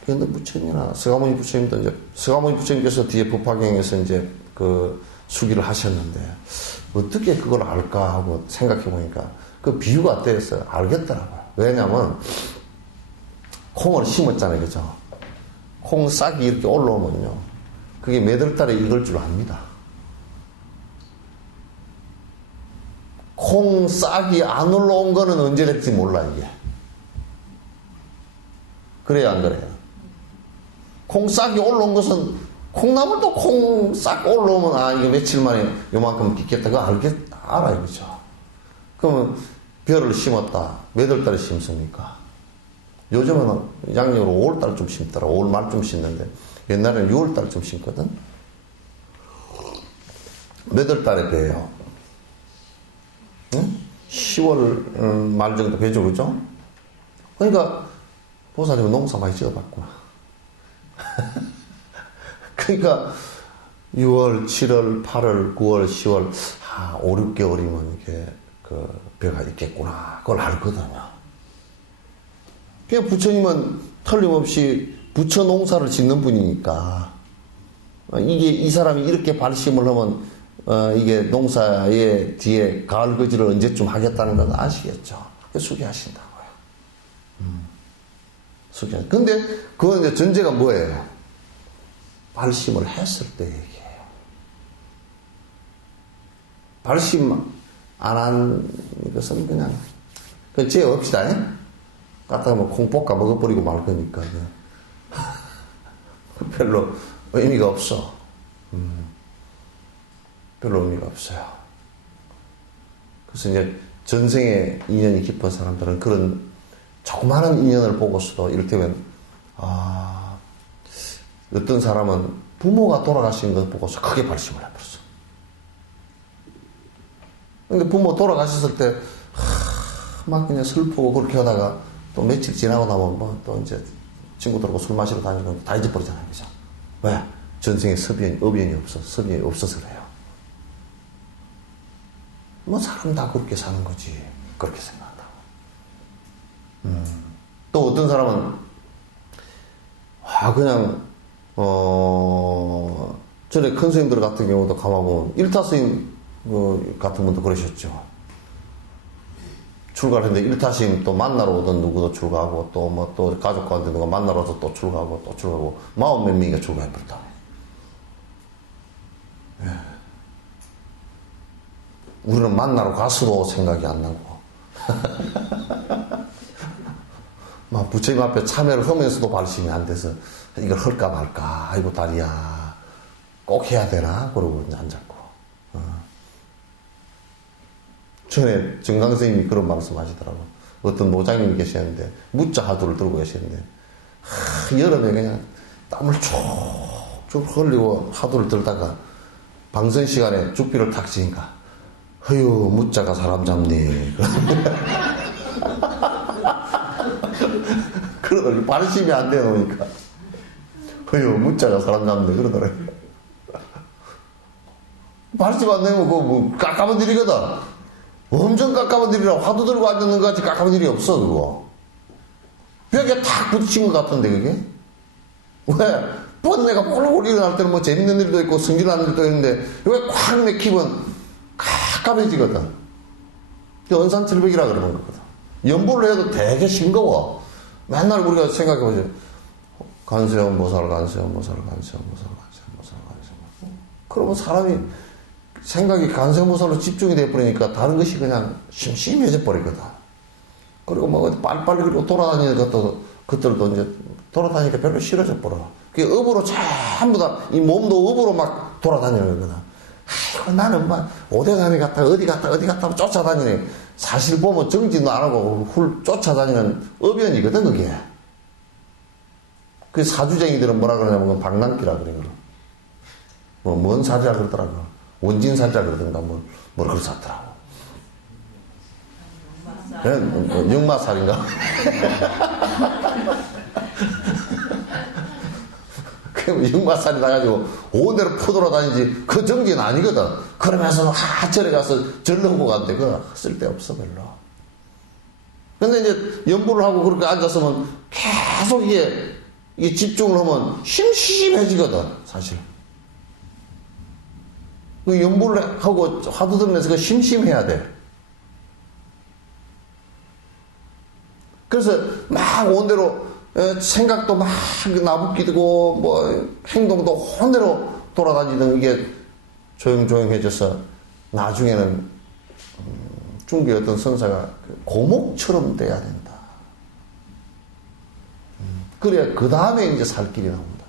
연등 부처님이나 서가모니 부처님도 이제, 서가모니 부처님께서 뒤에 법화경에서 이제 그 수기를 하셨는데 어떻게 그걸 알까 하고 생각해 보니까 그 비유가 어때서 알겠더라고요. 왜냐면 콩을 심었잖아요, 그죠? 콩 싹이 이렇게 올라오면요, 그게 몇 월 달에 익을 줄 압니다. 콩 싹이 안 올라온 거는 언제 될지 몰라, 이게. 그래야 안 그래요? 콩 싹이 올라온 것은 콩나물도 콩 싹 올라오면, 아, 이게 며칠 만에 요만큼 빚겠다. 그거 알아요. 그죠? 그러면 벼를 심었다. 몇 월 달에 심습니까? 요즘은 양력으로 5월 달쯤 심더라. 5월 말쯤 심는데, 옛날에는 6월 달쯤 심거든? 몇 월 달에 벼요? 응? 10월 말 정도 벼죠, 그죠? 그러니까, 보사님은 농사 많이 지어봤구나. 그러니까, 6월, 7월, 8월, 9월, 10월, 5, 6개월이면 이게, 벼가 있겠구나. 그걸 알거든요. 그냥 부처님은 틀림없이 부처 농사를 짓는 분이니까, 이 사람이 이렇게 발심을 하면, 이게 농사의 뒤에 가을 거지를 언제쯤 하겠다는 건 아시겠죠? 수기하신다고요. 수기하. 근데, 그건 이제 전제가 뭐예요? 발심을 했을 때 얘기해요. 발심 안 한 것은 그냥, 제어합시다. 갖다가 뭐 콩 볶아 먹어버리고 말 거니까. 별로 의미가 없어. 별로 의미가 없어요. 그래서 이제 전생에 인연이 깊은 사람들은 그런 조그마한 인연을 보고서도 이를테면, 어떤 사람은 부모가 돌아가신 것 보고서 크게 발심을 해버렸어. 근데 부모 돌아가셨을 때, 막 그냥 슬프고 그렇게 하다가 또 며칠 지나고 나면 뭐 또 이제 친구들하고 술 마시러 다니고 다 잊어버리잖아요. 그죠? 왜? 전생에 업연이 없어서 그래요. 뭐 사람 다 그렇게 사는 거지. 그렇게 생각한다고. 또 어떤 사람은, 그냥, 전에 큰 스님들 같은 경우도 가만보면, 일타 스님 같은 분도 그러셨죠. 출가를 했는데, 일타 스님 또 만나러 오던 누구도 출가하고, 또 뭐 또 가족과한테 누가 만나러 와서 또 출가하고, 또 출가하고, 40몇 명이가 출가해버렸다. 예. 우리는 만나러 가서도 생각이 안 나고, 막 부처님 앞에 참여를 하면서도 발심이 안 돼서, 이걸 할까 말까, 아이고 다리야, 꼭 해야 되나? 그러고 이제 앉았고. 전에 정강 선생님이 그런 말씀 하시더라고. 어떤 노장님이 계셨는데, 무자 하두를 들고 계셨는데, 여름에 그냥 땀을 쭉쭉 흘리고 하두를 들다가, 방선 시간에 죽비를 탁 지니까, 허유, 무자가 사람 잡네. 그러더라고요. 발심이 안 돼 놓으니까. 허유, 무자가 사람 잡네. 그러더라고요. 발심 안 되면 그거 뭐 깜깜한 일이거든. 엄청 깜깜한 일이라 화두 들고 앉는 것 같이 깜깜한 일이 없어, 그거. 벽에 탁 부딪힌 것 같은데, 그게? 왜? 번뇌가 꼴꼴 일어날 때는 뭐 재밌는 일도 있고 성질나는 일도 있는데, 여기 콱 맥히면 깜깜해지거든. 언산칠백이라 그러는 거거든. 연보를 해도 되게 싱거워. 맨날 우리가 생각해보죠. 간세음보살. 그러면 사람이 생각이 간세음보살로 집중이 돼버리니까 다른 것이 그냥 심심해져 버리거든. 그리고 뭐 어디 빨리빨리 그리고 돌아다니는 것들도 이제 돌아다니니까 별로 싫어져 버려. 그게 업으로 전부 다, 이 몸도 업으로 막 돌아다니는 거거든. 아이고, 나는 막, 오대산에 갔다, 어디 갔다 쫓아다니네. 사실 보면 정진도 안 하고 쫓아다니는 업연이거든, 그게. 그 사주쟁이들은 뭐라 그러냐면, 방랑기라 그래요. 뭔 살이라 그러더라고. 원진살이라 그러던가, 뭘 그렇게 하더라고. 역마살인가? 역마살이 나가지고 온 데로 퍼돌아다니지 그 정기는 아니거든. 그러면서 하철에 가서 절렁고 간대. 그거 쓸데없어 별로. 근데 이제 연구를 하고 그렇게 앉았으면 계속 이게 집중을 하면 심심해지거든 사실. 그 연구를 하고 화두 들으면서 그 심심해야 돼. 그래서 막 온대로 생각도 막 나붓기고 뭐 행동도 혼대로 돌아다니던 이게 조용조용해져서 나중에는 중국의 어떤 선사가 고목처럼 돼야 된다. 그래야 그 다음에 이제 살 길이 나온다.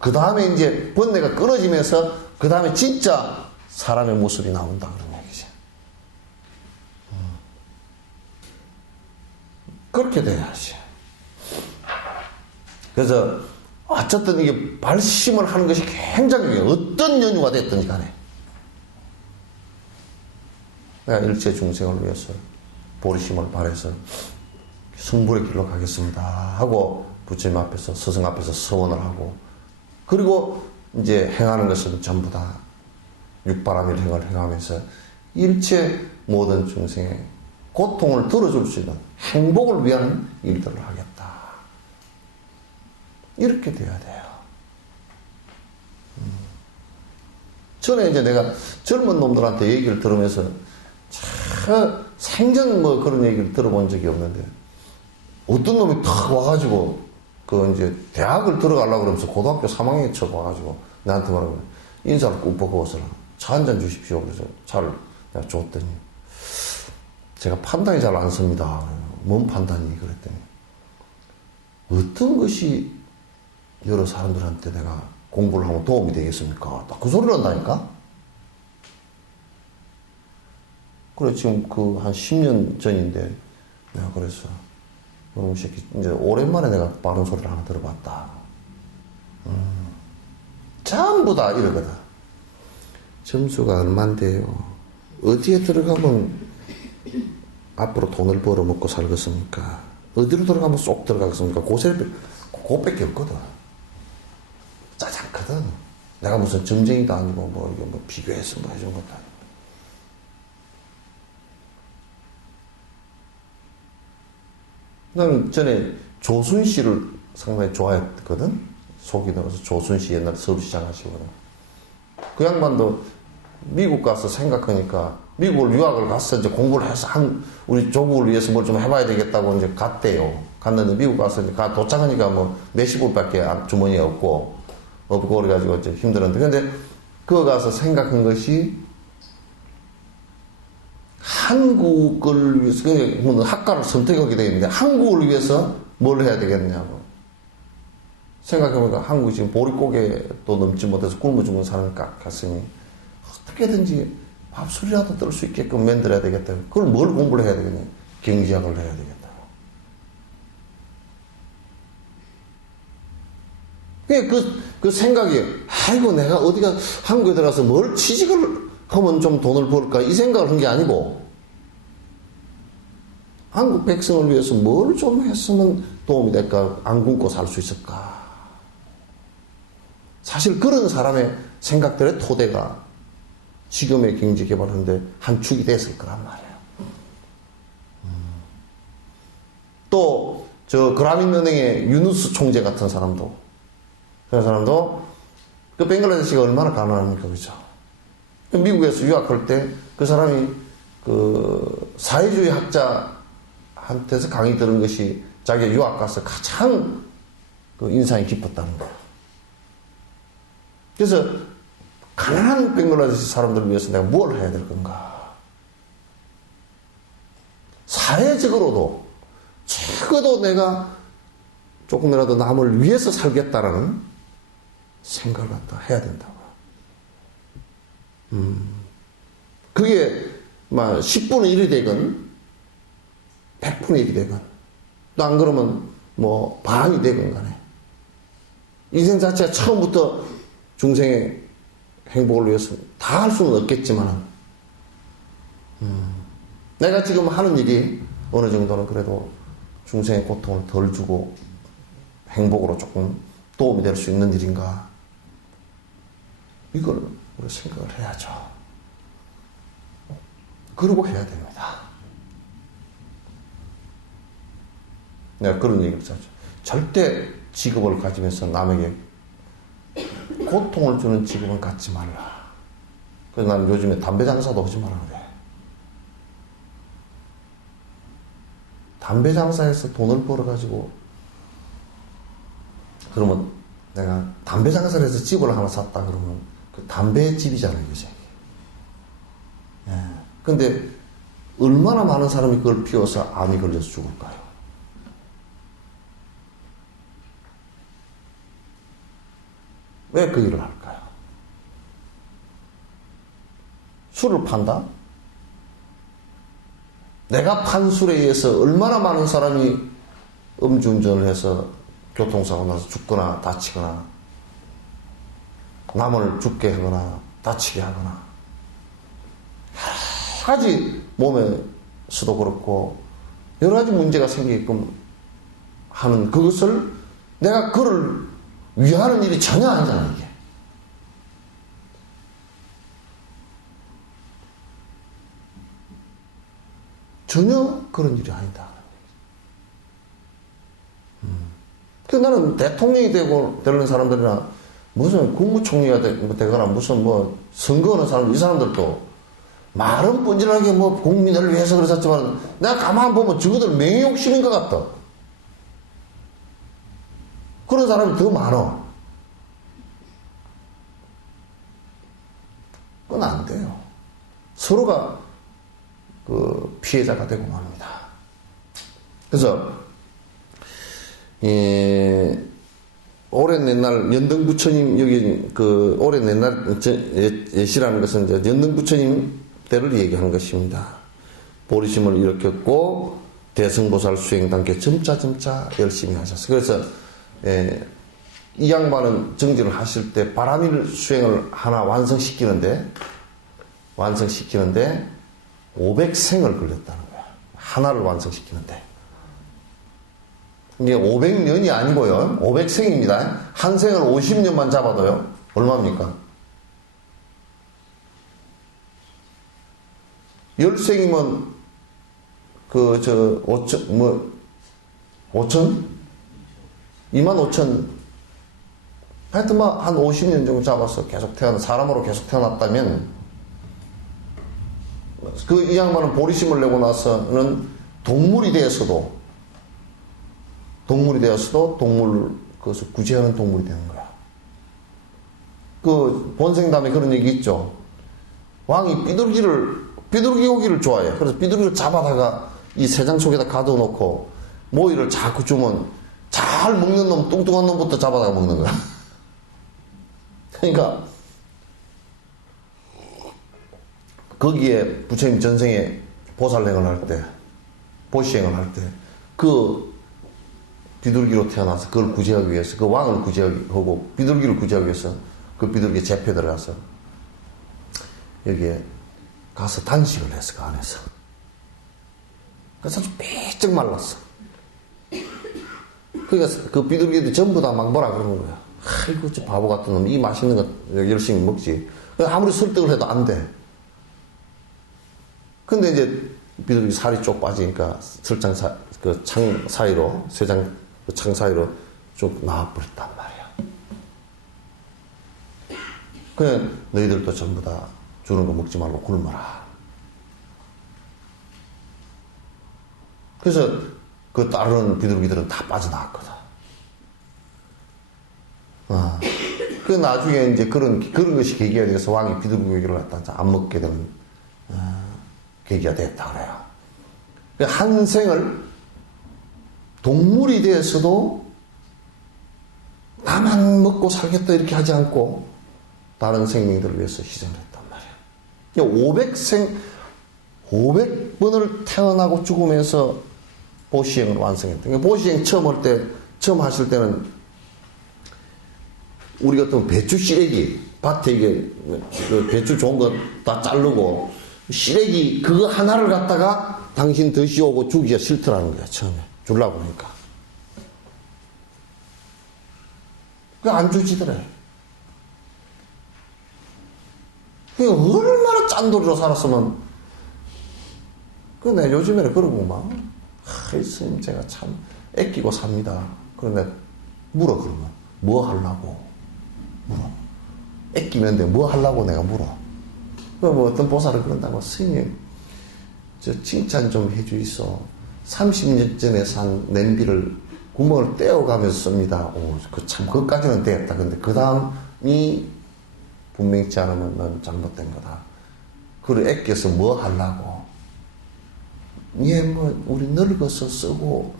그 다음에 이제 번뇌가 끊어지면서 그 다음에 진짜 사람의 모습이 나온다 그런 얘기지. 그렇게 돼야지. 그래서 어쨌든 이게 발심을 하는 것이 굉장히 중요해요. 어떤 연유가 됐든지 간에. 내가 일체 중생을 위해서 보리심을 발해서 성불의 길로 가겠습니다 하고 부처님 앞에서 스승 앞에서 서원을 하고 그리고 이제 행하는 것은 전부 다 육바라밀행을 행하면서 일체 모든 중생의 고통을 덜어줄 수 있는 행복을 위한 일들을 하겠다. 이렇게 돼야 돼요. 전에 이제 내가 젊은 놈들한테 얘기를 들으면서 생전 뭐 그런 얘기를 들어본 적이 없는데 어떤 놈이 탁 와가지고 그 이제 대학을 들어가려고 그러면서 고등학교 3학년 쳐 와가지고 나한테 말하고 인사를 꾹 벗고서 차 한 잔 주십시오. 그래서 차를 내가 줬더니 제가 판단이 잘 안 섭니다. 뭔 판단이? 그랬더니 어떤 것이 여러 사람들한테 내가 공부를 하면 도움이 되겠습니까? 딱 그 소리를 한다니까? 그래, 지금 그 한 10년 전인데 내가 그랬어. 너무 새끼, 이제 오랜만에 내가 빠른 소리를 하나 들어봤다. 전부 다 이러거든. 점수가 얼만데요? 어디에 들어가면 앞으로 돈을 벌어 먹고 살겠습니까? 어디로 들어가면 쏙 들어가겠습니까? 그것밖에 없거든. 짜장거든. 내가 무슨 점쟁이도 아니고 뭐 이게 뭐 비교해서 뭐 해준 것도 아니고. 나는 전에 조순 씨를 상당히 좋아했거든. 속이 들어서 조순 씨 옛날 서울시장 하시거든. 그 양반도 미국 가서 생각하니까 미국을 유학을 가서 이제 공부를 해서 우리 조국을 위해서 뭘 좀 해봐야 되겠다고 이제 갔대요. 갔는데 미국 가서 이제 도착하니까 뭐 몇십 불밖에 주머니에 없고 그래가지고 이제 힘들었는데 근데 그거 가서 생각한 것이 한국을 위해서 학과를 선택하게 되어 있는데 한국을 위해서 뭘 해야 되겠냐고 생각해보니까 한국이 지금 보릿고개도 넘지 못해서 굶어 죽는 사람을 갔으니 어떻게든지 밥술이라도 뜰 수 있게끔 만들어야 되겠다. 그걸 뭘 공부를 해야 되겠냐? 경제학을 해야 되겠다. 그 생각이 아이고 내가 어디가 한국에 들어가서 뭘 취직을 하면 좀 돈을 벌까 이 생각을 한 게 아니고 한국 백성을 위해서 뭘 좀 했으면 도움이 될까? 안 굶고 살 수 있을까? 사실 그런 사람의 생각들의 토대가 지금의 경제 개발하는데 한 축이 됐을 거란 말이에요. 또 저 그라민은행의 유누스 총재 같은 사람도 그런 사람도 그 벵글라데시가 얼마나 가난합니까, 그죠? 미국에서 유학할 때 그 사람이 그 사회주의 학자한테서 강의 들은 것이 자기가 유학 가서 가장 그 인상이 깊었다는 거예요. 그래서 가난한 벵글라데시 사람들을 위해서 내가 뭘 해야 될 건가? 사회적으로도 적어도 내가 조금이라도 남을 위해서 살겠다라는 생각을 갖다 해야 된다고. 그게 막 10분의 1이 되건 100분의 1이 되건 또 안 그러면 뭐 반이 되건 간에 인생 자체가 처음부터 중생의 행복을 위해서 다 할 수는 없겠지만 내가 지금 하는 일이 어느 정도는 그래도 중생의 고통을 덜 주고 행복으로 조금 도움이 될 수 있는 일인가 이걸 우리 생각을 해야죠. 그러고 해야 됩니다. 내가 그런 얘기를 하죠. 절대 직업을 가지면서 남에게 고통을 주는 직업은 갖지 말라. 그래서 나는 요즘에 담배 장사도 하지 말라 그래. 담배 장사에서 돈을 벌어가지고 그러면 내가 담배 장사를 해서 집을 하나 샀다 그러면 그 담배 집이잖아요, 그죠? 예. 근데 얼마나 많은 사람이 그걸 피워서 암이 걸려서 죽을까요? 왜 그 일을 할까요? 술을 판다? 내가 판 술에 의해서 얼마나 많은 사람이 음주운전을 해서 교통사고 나서 죽거나 다치거나 남을 죽게 하거나 다치게 하거나 여러 가지 몸에서도 그렇고 여러 가지 문제가 생기게끔 하는 그것을 내가 그를 위하는 일이 전혀 아니잖아 이게. 전혀 그런 일이 아니다. 그 나는 대통령이 되는 사람들이나 무슨 국무총리가 되거나 무슨 뭐 선거하는 사람들 이 사람들도 말은 뻔질하게 뭐 국민을 위해서 그랬었지만 내가 가만 보면 저거들 명예욕심인 것 같다. 그런 사람이 더 많아. 그건 안 돼요. 서로가 그 피해자가 되고 맙니다. 그래서 오랜 옛날 연등부처님 여기 그 오랜 옛날 예시라는 것은 이제 연등부처님 때를 얘기하는 것입니다. 보리심을 일으켰고 대승보살 수행단계 점차 열심히 하셨어요. 그래서 이 양반은 정진을 하실 때 바람일 수행을 하나 완성시키는데 500생을 걸렸다는 거야. 하나를 완성시키는데. 이게 500년이 아니고요. 500생입니다. 한 생을 50년만 잡아도요. 얼마입니까? 10생이면 5천 25,000 하여튼 한 50년 정도 잡아서 사람으로 계속 태어났다면 이 양반은 보리심을 내고 나서는 동물이 되어서도 동물을 그것을 구제하는 동물이 되는 거야. 그 본생담에 그런 얘기 있죠. 왕이 비둘기 고기를 좋아해. 그래서 비둘기를 잡아다가 이 새장 속에다 가둬놓고 모이를 자꾸 주면 잘 먹는 놈, 뚱뚱한 놈부터 잡아다가 먹는 거야. 그러니까 거기에 부처님 전생에 보살행을 할 때, 보시행을 할 때, 그 비둘기로 태어나서 그걸 구제하기 위해서, 그 왕을 구제하고, 비둘기를 구제하기 위해서 그 비둘기 재패 들어가서 여기에 가서 단식을 했어, 그 안에서. 그래서 아주 삐쩍 말랐어. 그러니까 그 비둘기들이 전부 다 막 뭐라 그러는 거야. 아이고, 저 바보 같은 놈, 이 맛있는 거 열심히 먹지. 아무리 설득을 해도 안 돼. 근데 이제 비둘기 살이 쪽 빠지니까 창 사이로, 쇠장 창 사이로 쭉 나와버렸단 말이야. 그냥 너희들도 전부 다 주는 거 먹지 말고 굶어라. 그래서 그 다른 비둘기들은 다 빠져나왔거든. 그 나중에 이제 그런 것이 계기가 돼서 왕이 비둘기 고기를 갖다 안 먹게 되는 계기가 됐다 그래요. 한 생을 동물이 되어서도 나만 먹고 살겠다 이렇게 하지 않고 다른 생명들을 위해서 희생을 했단 말이에요. 500번을 태어나고 죽으면서 보시행을 완성했다. 그러니까 보시행 처음 하실 때는 우리 같은 배추 시래기, 밭에 이게 배추 좋은 거 다 자르고 시래기 그거 하나를 갖다가 당신 드시오고 주기가 싫더라는 거야, 처음에. 주려고 그러니까. 그게 안 주지더래. 그게 얼마나 짠돌이로 살았으면. 근데 요즘에는 그러고 막, 스님 제가 참 애끼고 삽니다. 그런데 물어, 그러면. 뭐 하려고? 물어. 애끼면 돼. 뭐 하려고 내가 물어. 뭐 어떤 보살은 그런다고, 스님, 저 칭찬 좀 해주이소. 30년 전에 산 냄비를 구멍을 떼어가면서 씁니다. 참, 그것까지는 됐다. 근데 그 다음이 분명치 않으면 넌 잘못된 거다. 그걸 애껴서 뭐 하려고? 얘 뭐, 우리 늙어서 쓰고,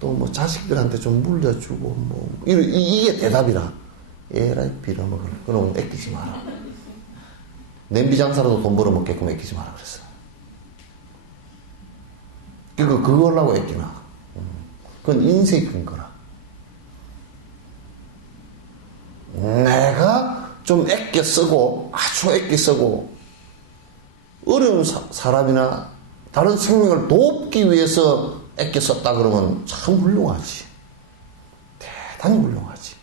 또 뭐 자식들한테 좀 물려주고, 뭐, 이게 대답이라. 에라이 빌어먹을. 그럼 아끼지 마라. 냄비 장사라도 돈 벌어먹게끔 아끼지 마라 그랬어. 그거 하려고 아끼나. 그건 인생이 큰 거라. 내가 좀 아껴 쓰고, 아주 아껴 쓰고, 어려운 사람이나 다른 생명을 돕기 위해서 아껴 썼다 그러면 참 훌륭하지. 대단히 훌륭하지.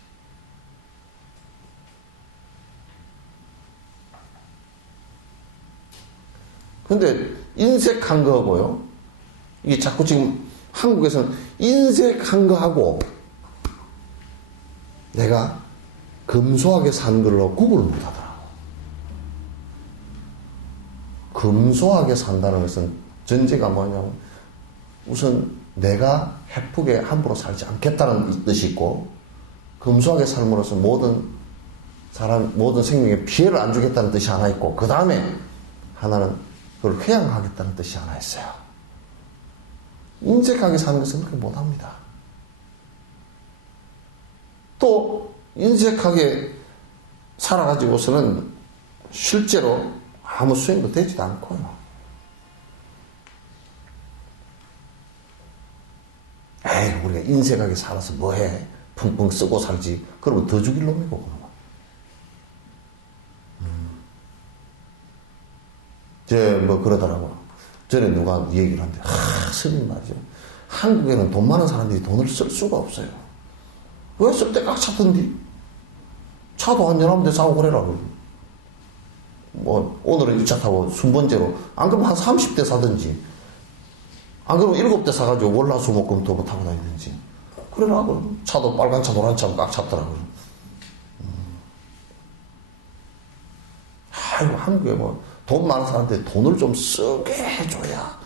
근데 인색한 거하고요. 이게 자꾸 지금 한국에서는 인색한 거하고 내가 검소하게 산 걸로 구분을 못 하더라고. 검소하게 산다는 것은 전제가 뭐냐면 우선 내가 헤프게 함부로 살지 않겠다는 뜻이 있고, 검소하게 삶으로써 모든 생명에 피해를 안 주겠다는 뜻이 하나 있고, 그 다음에 하나는 그걸 회양하겠다는 뜻이 하나 있어요. 인색하게 사는 것은 그렇게 못합니다. 또 인색하게 살아가지고서는 실제로 아무 수행도 되지도 않고요. 에이, 우리가 인색하게 살아서 뭐해? 펑펑 쓰고 살지. 그러면 더 죽일 놈이고, 그러면. 그러더라고. 전에 누가 얘기를 하는데, 스님 말이죠. 한국에는 돈 많은 사람들이 돈을 쓸 수가 없어요. 왜 쓸 때 꽉 찼던디? 차도 한 11대 사고 그래라. 오늘은 1차 타고 순번제로. 안 그러면 한 30대 사든지. 안 그러면 7대 사가지고 월화수목금토 타고 다니든지. 그래라. 차도 빨간 차, 노란 차 꽉 찼더라고요. 아이고, 한국에 돈 많은 사람한테 돈을 좀 쓰게 해줘야.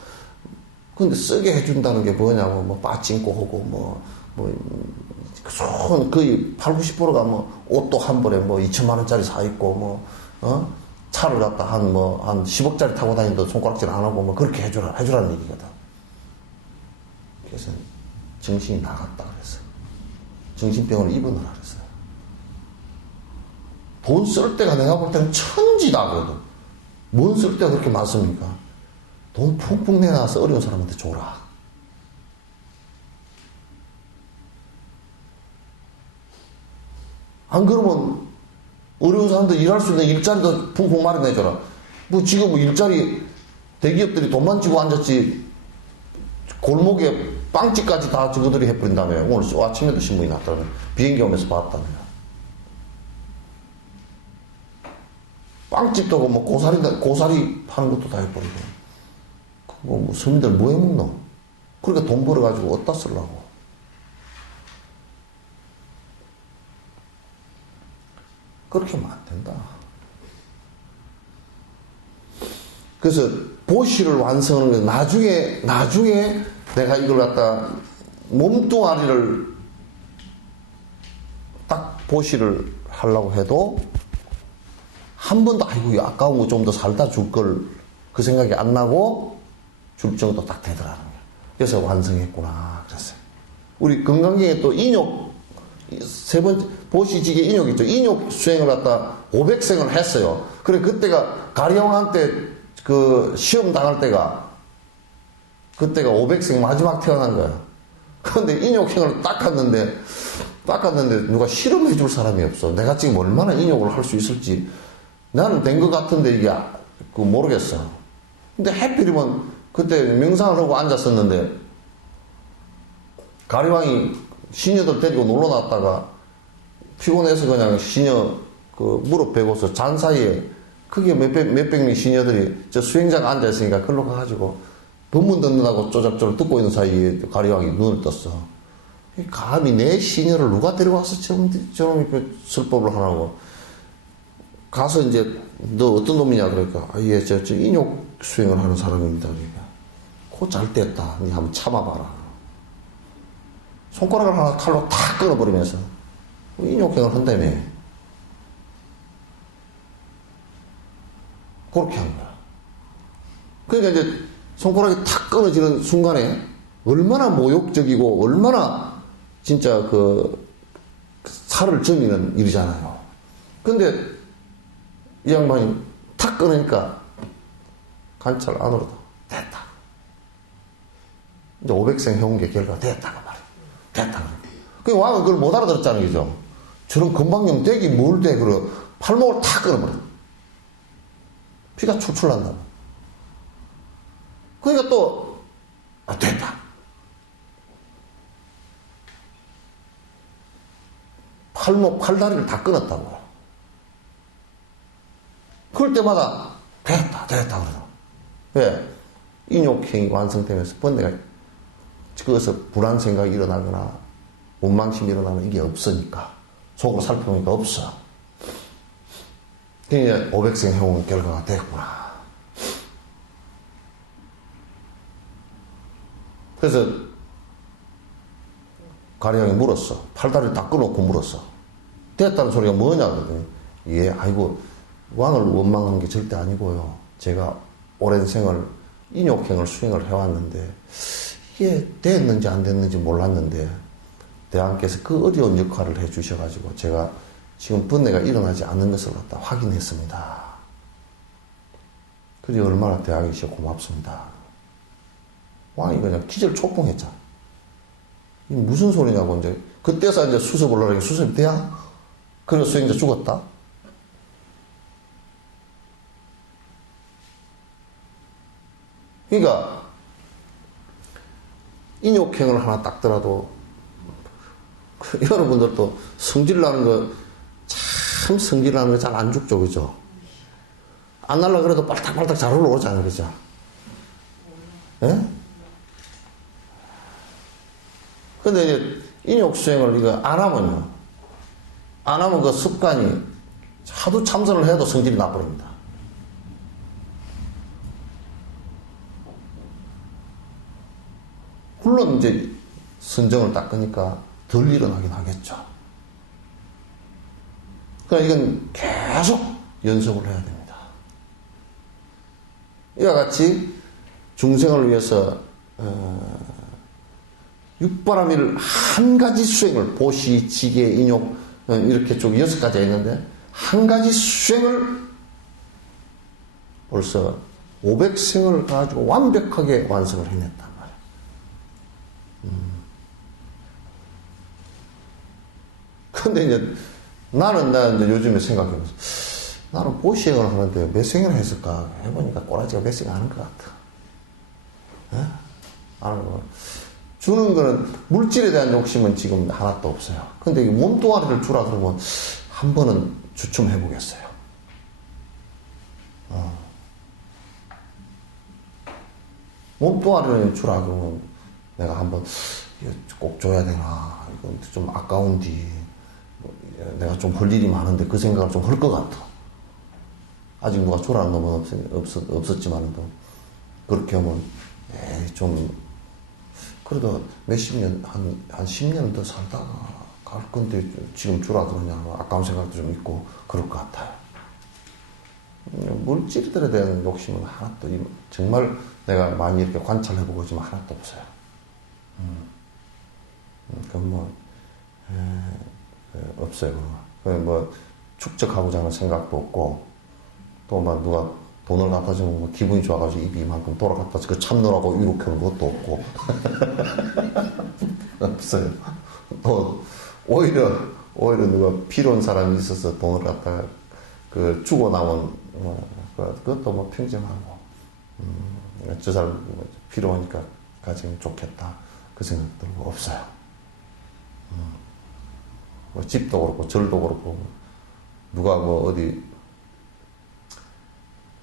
근데 쓰게 해준다는 게 뭐냐고, 빠찡고 하고, 거의 80, 90%가 옷도 한 벌에 2천만원짜리 사입고, 차를 갖다 한 10억짜리 타고 다니는데 손가락질 안 하고, 그렇게 해주라는 얘기거든. 그래서 정신이 나갔다 그랬어요. 정신병원을 입원하라 그랬어요. 돈 쓸 때가 내가 볼 때는 천지다거든. 뭔 쓸 때가 그렇게 많습니까? 돈 푹푹 내놔서 어려운 사람한테 줘라. 안 그러면 어려운 사람들 일할 수 있는 일자리도 푹푹 마련해줘라. 지금 일자리 대기업들이 돈만 쥐고 앉았지 골목에 빵집까지 다 저거들이 해버린다며. 오늘 아침에도 신문이 났다며. 비행기 오면서 봤다며. 빵집도 고사리 파는 것도 다 해버리고. 서민들 뭐 해먹노? 그러니까 돈 벌어가지고 어디다 쓰려고. 그렇게 하면 안 된다. 그래서 보시를 완성하는 게 나중에 내가 이걸 갖다 몸뚱아리를 딱 보시를 하려고 해도 한 번도 아이고 아까운 거 좀 더 살다 줄 걸 그 생각이 안 나고 줄 정도 딱 되더라는 거예요. 그래서 완성했구나 그랬어요. 우리 건강경에 또 인욕 세 번째 보시지게 인욕 있죠. 인욕 수행을 갖다 500생을 했어요. 그래 그때가 가리왕한테 그 시험 당할 때가 그때가 500생 마지막 태어난 거야. 그런데 인욕행을 닦았는데 누가 실험해 줄 사람이 없어. 내가 지금 얼마나 인욕을 할 수 있을지 나는 된 것 같은데 이게 모르겠어. 근데 해필이면 그때 명상을 하고 앉았었는데 가리왕이 시녀들 데리고 놀러 났다가 피곤해서 그냥 시녀 무릎 베고서 잔 사이에 크게 몇백 명 시녀들이 저 수행자가 앉아있으니까 글로 가가지고 법문 듣는다고 쪼작쪼작 듣고 있는 사이에 가리왕이 눈을 떴어. 감히 내 시녀를 누가 데려와서 저놈 설법을 하라고. 가서 이제 너 어떤 놈이냐 그러니까 예, 저 인욕 수행을 하는 사람입니다. 그러니까 코 잘 뗐다. 니 한번 참아봐라. 손가락을 하나 칼로 탁 끊어버리면서 인욕행을 한다며. 그렇게 한 거야. 그러니까 이제 손가락이 탁 끊어지는 순간에 얼마나 모욕적이고 얼마나 진짜 살을 저미는 일이잖아요. 근데 이 양반이 탁 끊으니까 관찰 안으로 됐다. 이제 500생 해온 게 결과가 됐다고 말이야. 됐다. 그 왕은 그걸 못 알아들었잖아요. 그죠? 저런 건방용 댁이 뭘 돼, 그러 팔목을 탁 끊어버려. 피가 출출 난다. 그러니까 또, 됐다. 팔다리를 다 끊었다고. 그럴 때마다, 됐다, 그러더라고. 왜? 인욕행위 완성되면서 번뇌가, 그것서 불안 생각이 일어나거나, 원망심이 일어나면 이게 없으니까. 속으로 살펴보니까 없어. 그러니까 500생 해온 결과가 됐구나. 그래서 가리왕이 물었어. 팔다리를 딱 끊어놓고 물었어. 됐다는 소리가 뭐냐 그러더니 예, 아이고 왕을 원망한 게 절대 아니고요. 제가 오랜 생을 인욕행을 수행을 해왔는데 이게 됐는지 안 됐는지 몰랐는데 대왕께서 그 어려운 역할을 해주셔가지고 제가 지금 번뇌가 일어나지 않는 것을 갖다 확인했습니다. 그게 얼마나 대왕이시여 고맙습니다. 왕이 그냥 기절초풍했잖아. 이게 무슨 소리냐고 이제 그때서 이제 수습을 하려고 수습이 돼야? 그래서 이제 죽었다. 그러니까 인욕행을 하나 닦더라도 여러분들도 성질나는 거 참 성질나는 거 잘 안 죽죠, 그죠? 안 날라 그래도 빨딱빨딱 잘 올라오잖아요, 그죠? 예? 근데 이제 인욕수행을 이거 안 하면 그 습관이 하도 참선을 해도 성질이 나버립니다. 물론 이제 선정을 닦으니까 덜 일어나긴 하겠죠. 그러니까 이건 계속 연습을 해야 됩니다. 이와 같이 중생을 위해서 육바라밀 한 가지 수행을 보시, 지계, 인욕 이렇게 쭉 6가지가 있는데 한 가지 수행을 벌써 500생을 가지고 완벽하게 완성을 해냈단 말이에요. 근데 이제 나는 이제 요즘에 생각해보면서 나는 보시행을 하는데 몇 생을 했을까 해보니까 꼬라지가 몇 생 아는 것 같아. 예? 아는 거. 주는 거는 물질에 대한 욕심은 지금 하나도 없어요. 근데 몸뚱아리를 주라 그러면 한 번은 주춤해 보겠어요. 몸뚱아리를 주라 그러면 내가 한번 꼭 줘야 되나 이건 좀 아까운디 내가 좀 할 일이 많은데 그 생각을 좀 할 것 같아. 아직 누가 주라는 놈은 없었지만도 그렇게 하면 좀 그래도 몇십 년 한 10년 더 살다가 갈 건데 지금 주라 그러냐 아까운 생각도 좀 있고 그럴 것 같아요. 물질들에 대한 욕심은 하나도 정말 내가 많이 이렇게 관찰해보고 지금 하나도 없어요. 그럼 없어요. 뭐 축적하고자 하는 생각도 없고 또 막 누가 돈을 갖다 주면 뭐 기분이 좋아가지고 입이 이만큼 돌아갔다 그 참느라고 이렇게 하는 것도 없고 없어요. 또 오히려 누가 필요한 사람이 있어서 돈을 갖다가 그 주고 나온 그것도 뭐 평정하고 저 사람 필요하니까 가지면 좋겠다 그 생각도 없어요. 뭐 집도 그렇고 절도 그렇고 누가 뭐 어디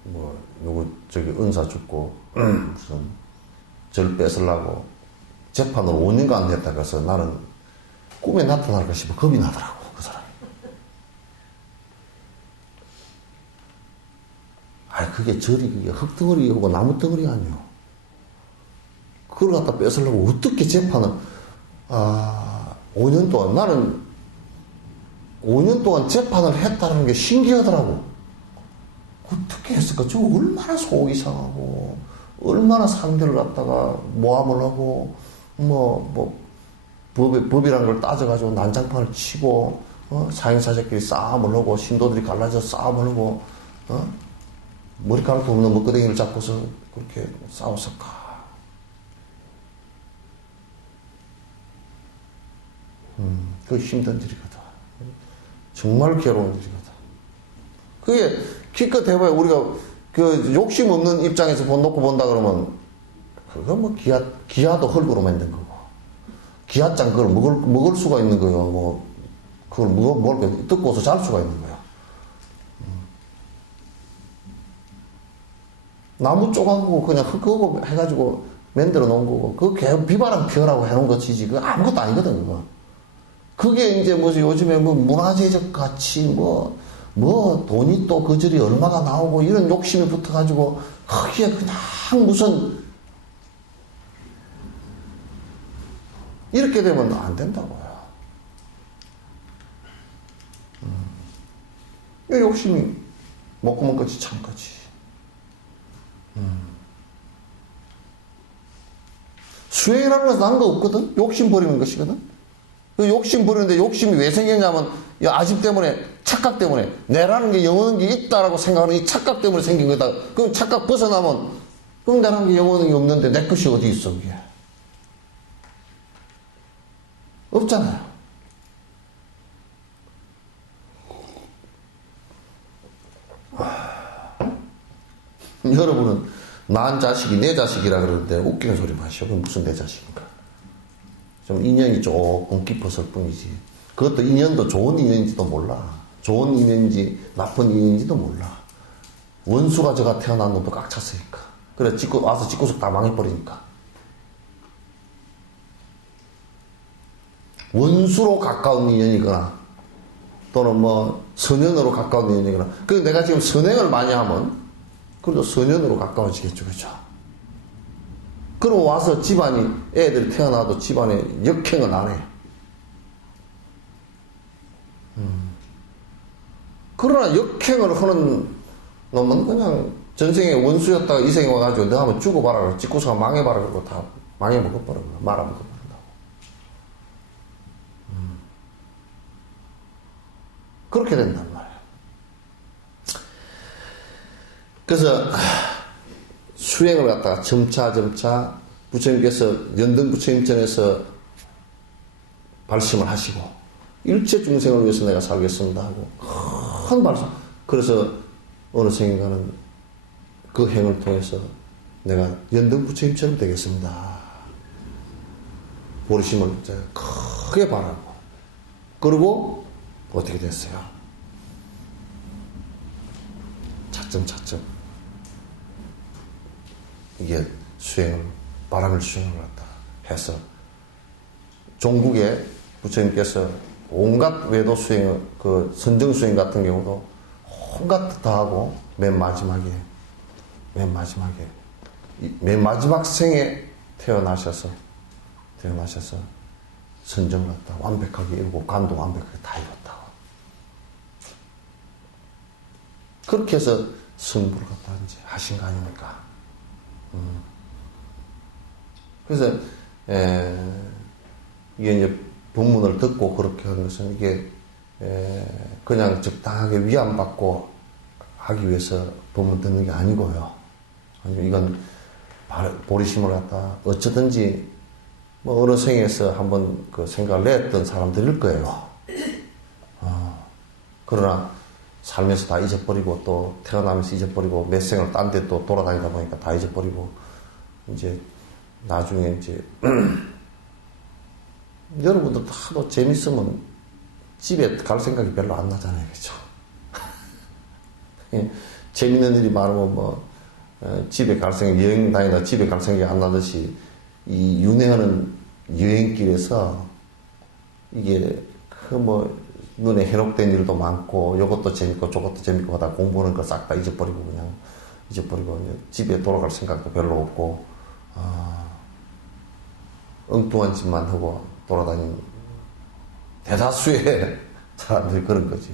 뭐 누구 저기 은사 죽고 무슨 절 뺏으려고 재판을 5년간 했다 그래서 나는 꿈에 나타날까 싶어 겁이 나더라고 그 사람이. 그게 절이 그게 흙덩어리하고 나무덩어리 아니요. 그걸 갖다 뺏으려고 어떻게 재판을 5년 동안 나는 5년 동안 재판을 했다는 게 신기하더라고. 어떻게 했을까? 저 얼마나 속이 상하고, 얼마나 상대를 갖다가 모함을 하고, 법이란 걸 따져가지고 난장판을 치고, 사형사제끼리 싸움을 하고, 신도들이 갈라져 싸움을 하고, 머리카락도 없는 먹거댕이를 잡고서 그렇게 싸웠을까? 그 힘든 일이거든. 정말 괴로운 일이거든. 그게 기껏 해봐야 우리가 그 욕심 없는 입장에서 놓고 본다 그러면 그거 뭐 기아도 흙으로 만든 거고 기아장 그걸 먹을 수가 있는 거요. 뭐 그걸 먹을 뜯고서 잘 수가 있는 거야. 나무 쪼가고 그냥 흙하고 해가지고 만들어 놓은 거고 그거 비바람 피우라고 해놓은 것이지 그거 아무것도 아니거든 그거. 그게 이제 뭐지 요즘에 뭐 문화재적 가치 뭐 돈이 또 그저리 얼마가 나오고 이런 욕심이 붙어가지고 거기에 그냥 무슨 이렇게 되면 안 된다고요. 이 욕심이 먹구멍 끝이 참 거지. 수행이라는 것은 난 거 없거든. 욕심 버리는 것이거든. 그 욕심 부리는데 욕심이 왜 생겼냐면 이 아집 때문에 착각 때문에 내라는 게 영원한 게 있다라고 생각하는 이 착각 때문에 생긴 거다. 그럼 착각 벗어나면 그럼 내라는 게 영원한 게 없는데 내 것이 어디 있어 그게. 없잖아요. 여러분은 난 자식이 내 자식이라 그러는데 웃기는 소리 마시오. 그게 무슨 내 자식인가. 좀 인연이 조금 깊었을 뿐이지. 그것도 인연도 좋은 인연인지도 몰라. 좋은 인연인지 나쁜 인연인지도 몰라. 원수가 저가 태어난 놈도 꽉 찼으니까. 그래 와서 집구석 다 망해버리니까. 원수로 가까운 인연이거나 또는 뭐 선연으로 가까운 인연이거나 그래서 내가 지금 선행을 많이 하면 그래도 선연으로 가까워지겠죠. 그렇죠? 그럼 와서 집안이 애들이 태어나도 집안에 역행은 안 해. 그러나 역행을 하는 놈은 그냥 전생에 원수였다가 이 생에 와가지고 너 한번 죽어봐라. 집구석가 망해봐라. 그러고 다 망해먹어버려. 말아먹어버린다고. 그렇게 된단 말이야. 그래서 수행을 갖다가 점차 부처님께서 연등 부처님전에서 발심을 하시고 일체 중생을 위해서 내가 살겠습니다 하고 큰 발심. 그래서 어느 생인가는 그 행을 통해서 내가 연등 부처님처럼 되겠습니다. 보리심을 크게 바라고 그리고 어떻게 됐어요? 차츰 이게 바람을 수행을 갖다 해서 종국에 부처님께서 온갖 외도 수행을 그 선정 수행 같은 경우도 온갖 다 하고 맨 마지막 생에 태어나셔서 선정을 갖다 완벽하게 이루고 간도 완벽하게 다 이뤘다고. 그렇게 해서 승부를 갖다 이제 하신 거 아닙니까? 그래서 이게 이제 법문을 듣고 그렇게 하는 것은 이게 그냥 적당하게 위안받고 하기 위해서 법문 듣는 게 아니고요. 이건 보리심을 갖다 어쩌든지 뭐 어느 생에서 한번 그 생각을 냈던 사람들일 거예요. 그러나 살면서 다 잊어버리고 또 태어나면서 잊어버리고 몇 생을 딴 데 또 돌아다니다 보니까 다 잊어버리고 이제 나중에 이제 여러분들도 하도 재밌으면 집에 갈 생각이 별로 안 나잖아요. 그렇죠? 재밌는 일이 많으면 뭐 집에 갈 생각, 여행 다니다 집에 갈 생각이 안 나듯이 이 윤회하는 여행길에서 이게 그 뭐 눈에 해롭된 일도 많고 요것도 재밌고 저것도 재밌고 하다 공부하는 거 싹 다 잊어버리고 그냥 잊어버리고 집에 돌아갈 생각도 별로 없고 엉뚱한 짓만 하고 돌아다니는 대다수의 사람들이 그런 거지.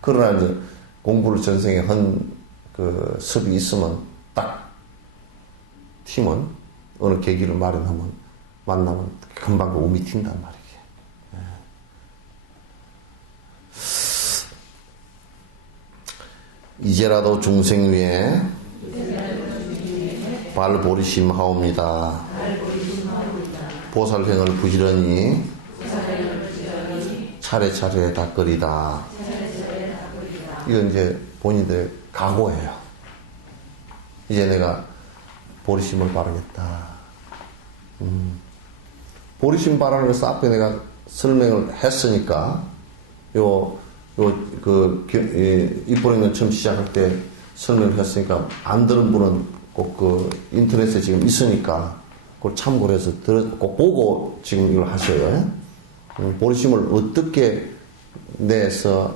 그러나 이제 공부를 전생에 한 그 습이 있으면 딱 팀은 어느 계기를 마련하면 만나면 금방 그 움이 튄단 말이지. 이제라도 중생 위에 발보리심하옵니다. 보살행을 부지런히 차례차례 닦으리다. 이건 이제 본인들 각오예요. 이제 내가 보리심을 바르겠다. 보리심 바르는 것을 앞에 내가 설명을 했으니까, 입보리면 처음 시작할 때 설명을 했으니까, 안 들은 분은 꼭 인터넷에 지금 있으니까, 그걸 참고를 해서 꼭 보고 지금 이걸 하셔요. 보리심을 어떻게 내서,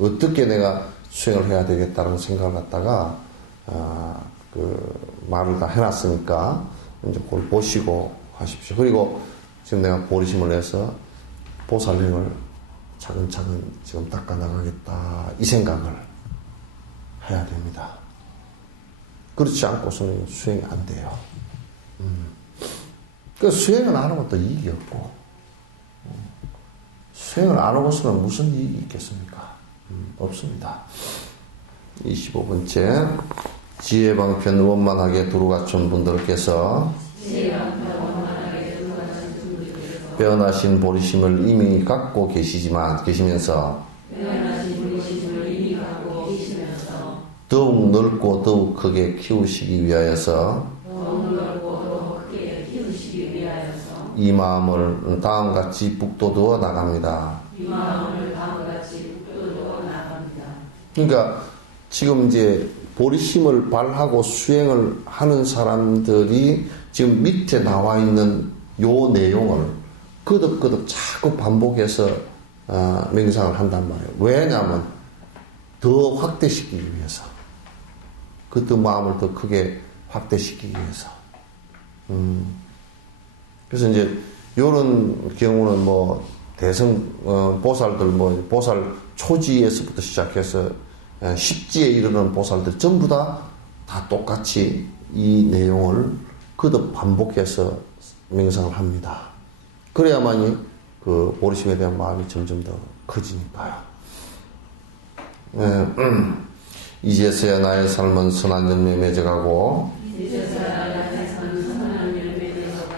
어떻게 내가 수행을 해야 되겠다는 생각을 갖다가, 말을 다 해놨으니까, 이제 그걸 보시고 하십시오. 그리고 지금 내가 보리심을 내서 보살행을 차근차근 지금 닦아나가겠다. 이 생각을 해야 됩니다. 그렇지 않고서는 수행이 안 돼요. 그 수행을 안 하면 또 이익이 없고, 수행을 안 하고서는 무슨 이익이 있겠습니까? 없습니다. 25번째, 지혜방편 원만하게 두루갖춘 분들께서 빼어나신 보리심을 이미 갖고 계시면서 더욱 넓고 더욱 크게 키우시기 위하여서 이 마음을 다음같이 북돋워 나갑니다. 그러니까 지금 이제 보리심을 발하고 수행을 하는 사람들이 지금 밑에 나와 있는 요 내용을 끄덕끄덕 자꾸 반복해서 명상을 한단 말이에요. 왜냐하면 더 확대시키기 위해서, 그 마음을 더 크게 확대시키기 위해서. 그래서 이제 요런 경우는 뭐 보살들 보살 초지에서부터 시작해서 십지에 이르는 보살들 전부 다 똑같이 이 내용을 거듭 반복해서 명상을 합니다. 그래야만이 그 보리심에 대한 마음이 점점 더 커지니까요. 이제서야 나의 삶은 선한 열매 맺어가고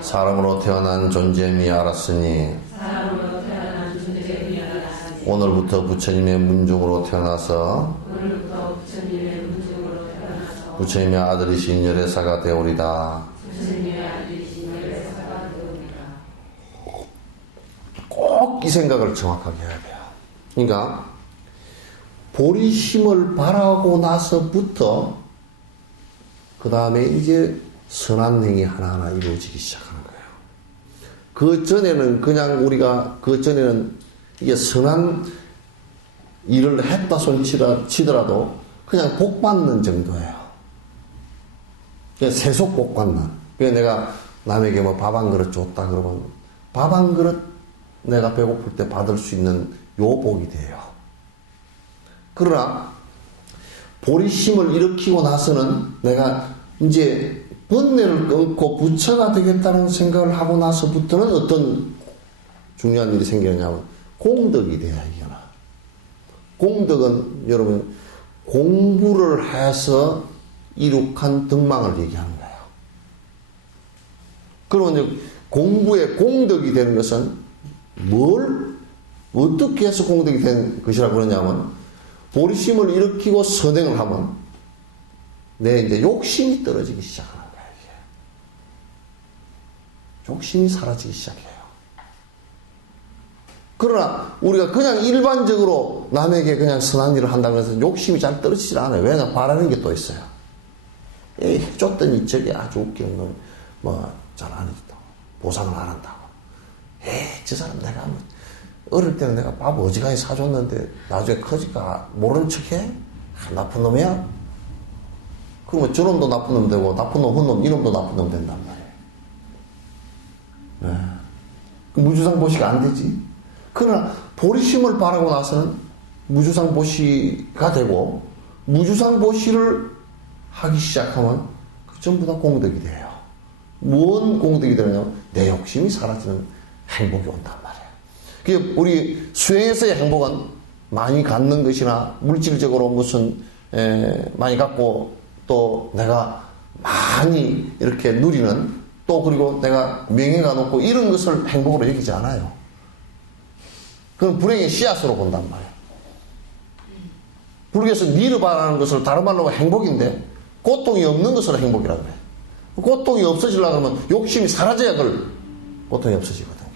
사람으로 태어난 존재임이 알았으니 오늘부터 부처님의 문중으로 태어나서 부처님의 아들이신 열애사가 되오리다. 꼭 이 생각을 정확하게 해야 돼요. 그러니까 보리심을 바라고 나서부터 그 다음에 이제 선한 행위 하나하나 이루어지기 시작하는 거예요. 그 전에는 그냥 우리가 이게 선한 일을 했다 손 치더라도 그냥 복 받는 정도예요. 그냥 세속 복 받는. 그냥 내가 남에게 뭐 밥 한 그릇 줬다 그러면 밥 한 그릇 내가 배고플 때 받을 수 있는 요 복이 돼요. 그러나 보리심을 일으키고 나서는 내가 이제 번뇌를 끊고 부처가 되겠다는 생각을 하고 나서부터는 어떤 중요한 일이 생기느냐면 공덕이 돼야 이겨나. 공덕은 여러분 공부를 해서 이룩한 덕망을 얘기하는 거예요. 그러면 공부의 공덕이 되는 것은 어떻게 해서 공덕이 된 것이라고 그러냐면 보리심을 일으키고 선행을 하면 내 이제 욕심이 떨어지기 시작하는 거예요. 이게. 욕심이 사라지기 시작해요. 그러나 우리가 그냥 일반적으로 남에게 그냥 선한 일을 한다고 해서 욕심이 잘 떨어지질 않아요. 왜냐하면 바라는 게 또 있어요. 에이, 해줬더니 저게 아주 웃기는 건 뭐 잘 안 해줬다. 보상을 안 한다고. 에이, 저 사람 내가 뭐 어릴 때는 내가 밥 어지간히 사줬는데 나중에 커지니까 모른 척해? 나쁜 놈이야? 그러면 저놈도 나쁜 놈 되고 나쁜 놈, 혼놈, 이놈도 나쁜 놈 된단 말이에요. 네. 무주상보시가 안 되지. 그러나 보리심을 바라고 나서는 무주상보시가 되고 무주상보시를 하기 시작하면 그 전부 다 공덕이 돼요. 뭔 공덕이 되느냐면 내 욕심이 사라지는 행복이 온단 말이에요. 그게 우리 수행에서의 행복은 많이 갖는 것이나 물질적으로 무슨 많이 갖고 또 내가 많이 이렇게 누리는 또 그리고 내가 명예가 높고 이런 것을 행복으로 여기지 않아요. 그건 불행의 씨앗으로 본단 말이에요. 불교에서 니르바라는 것을 다른 말로 하면 행복인데 고통이 없는 것을 행복이라고 해요. 고통이 없어지려고 하면 욕심이 사라져야 그걸 고통이 없어지거든요.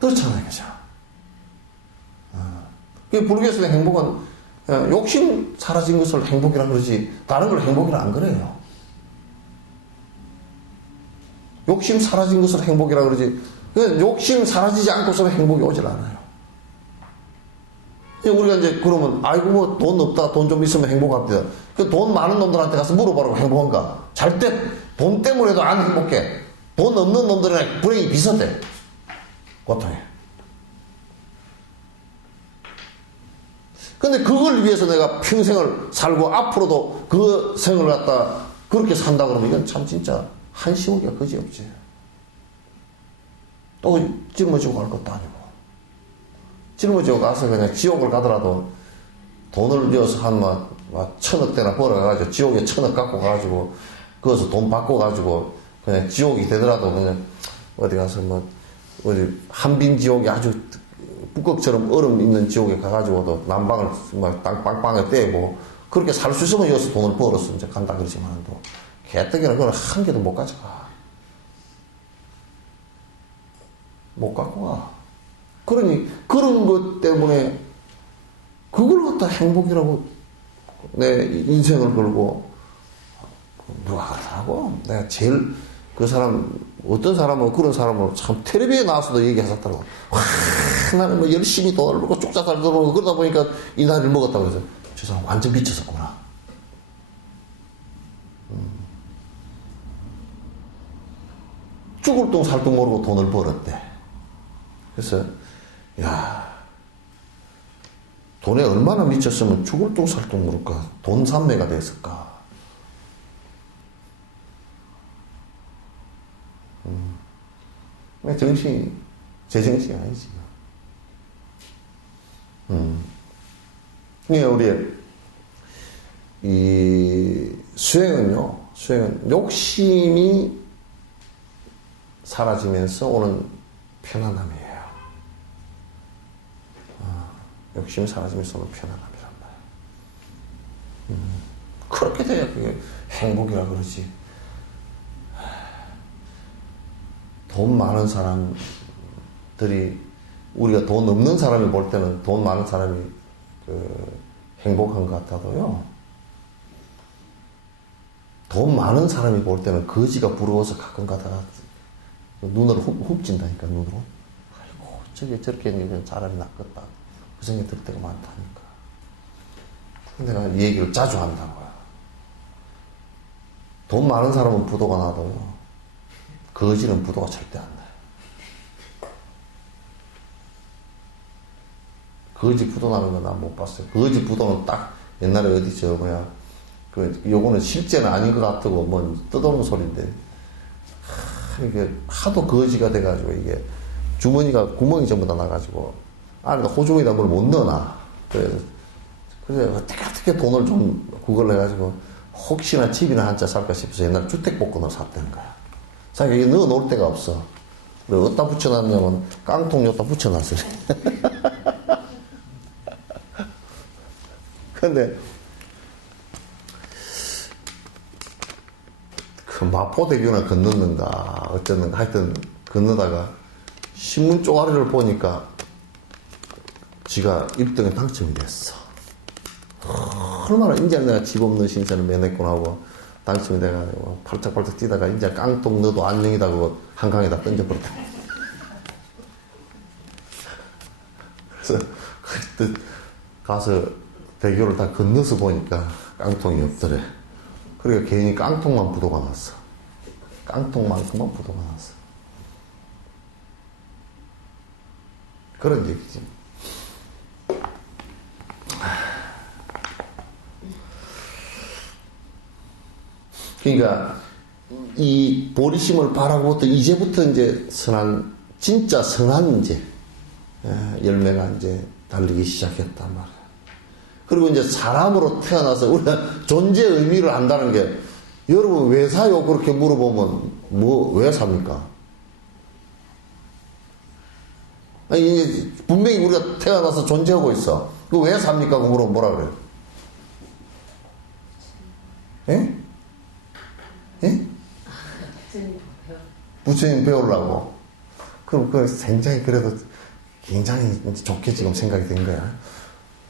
그렇잖아요. 그죠? 불교에서의 행복은 욕심 사라진 것을 행복이라 그러지 다른 걸 행복이라 안 그래요. 욕심 사라진 것을 행복이라 그러지 욕심 사라지지 않고서는 행복이 오질 않아요. 우리가 이제 그러면 아이고 뭐 돈 없다 돈 좀 있으면 행복합니다. 그 돈 많은 놈들한테 가서 물어보라고 행복한가? 절대 돈 때문에도 안 행복해. 돈 없는 놈들이랑 불행이 비슷해. 고통해. 근데 그걸 위해서 내가 평생을 살고 앞으로도 그 생을 갖다 그렇게 산다 그러면 이건 참 진짜 한심하기가 그지없지. 또 짊어지고 갈 것도 아니고. 짊어지고 가서 그냥 지옥을 가더라도 돈을 이어서 한 막 1,000억대나 벌어가지고 지옥에 1,000억 갖고 가가지고 거기서 돈 받고가지고 그냥 지옥이 되더라도 그냥 어디 가서 뭐 어디 한빈 지옥이 아주 북극처럼 얼음 있는 지옥에 가가지고도 난방을 막 빵빵에 떼고 그렇게 살 수 있으면 여기서 돈을 벌어서 이제 간다 그러지만 또 개떡이나 그건 한 개도 못 가져가. 못 갖고 가. 그러니 그런 것 때문에 그걸 갖다 행복이라고 내 인생을 걸고 누가 그러더라고. 내가 제일 그 사람 어떤 사람은 그런 사람은 참 텔레비에 나와서도 얘기하셨더라고. 와 나는 뭐 열심히 돈을 벌고 쪽자살 들어오고 그러다 보니까 이 나이를 먹었다고 해서 저 사람 완전 미쳤었구나. 죽을 똥 살 똥 모르고 돈을 벌었대. 그래서 야 돈에 얼마나 미쳤으면 죽을 똥 살 똥 모를까 돈 산매가 됐을까. 정신이 제 정신이 아니지. 그러니까 우리 이 수행은 욕심이 사라지면서 오는 편안함이에요. 욕심이 사라지면서 오는 편안함이란 말이에요. 그렇게 돼야 그게 행복이라 그러지. 돈 많은 사람들이 우리가 돈 없는 사람이 볼 때는 돈 많은 사람이 행복한 것 같아도요. 돈 많은 사람이 볼 때는 거지가 부러워서 가끔 가다가 눈으로 훅진다니까 눈으로. 아이고 저게 저렇게 있는 사람이 낫겠다. 그 생각이 들 때가 많다니까. 내가 이 얘기를 자주 한다고요. 돈 많은 사람은 부도가 나도요. 거지는 부도가 절대 안 나요. 거지 부도 나는 건 난 못 봤어요. 거지 부도는 딱 옛날에 어디 요거는 실제는 아닌 것 같고 뭐 떠도는 소리인데 이게 하도 거지가 돼가지고 이게 주머니가 구멍이 전부 다 나가지고 안에다 호주머니에다 뭘 못 넣어놔. 그래서 어떻게 돈을 좀 그걸 해가지고 혹시나 집이나 한 채 살까 싶어서 옛날 주택복권을 샀다는 거야. 자기가 넣어 놓을 데가 없어. 그래서 어디다 붙여놨냐면 깡통 여기다 붙여놨어요. 근데 그 마포대교나 건넜는가 어쨌는가 하여튼 건너다가 신문 쪼가리를 보니까 지가 1등에 당첨이 됐어. 얼마나 이제 내가 집 없는 신세를 면했구나 하고 당첨이 돼가지고 팔짝팔짝 뛰다가 이제 깡통 넣어도 안녕이다 그거 한강에다 던져버렸다. 그래서 그때 가서 대교를 다 건너서 보니까 깡통이 없더래. 그러니까 괜히 깡통만 부도가 났어. 깡통만큼만 부도가 났어. 그런 얘기지. 그러니까 이 보리심을 바라고부터 이제부터 이제 진짜 선한 이제 열매가 이제 달리기 시작했단 말이야. 그리고 이제 사람으로 태어나서 우리가 존재의 의미를 안다는 게, 여러분 왜 사요? 그렇게 물어보면 왜 삽니까? 아니, 이제 분명히 우리가 태어나서 존재하고 있어. 그거 왜 삽니까? 그거 물어보면 뭐라 그래요? 예? 예? 부처님 배우려고. 그럼 그 굉장히 그래도 굉장히 좋게 지금 생각이 된 거야.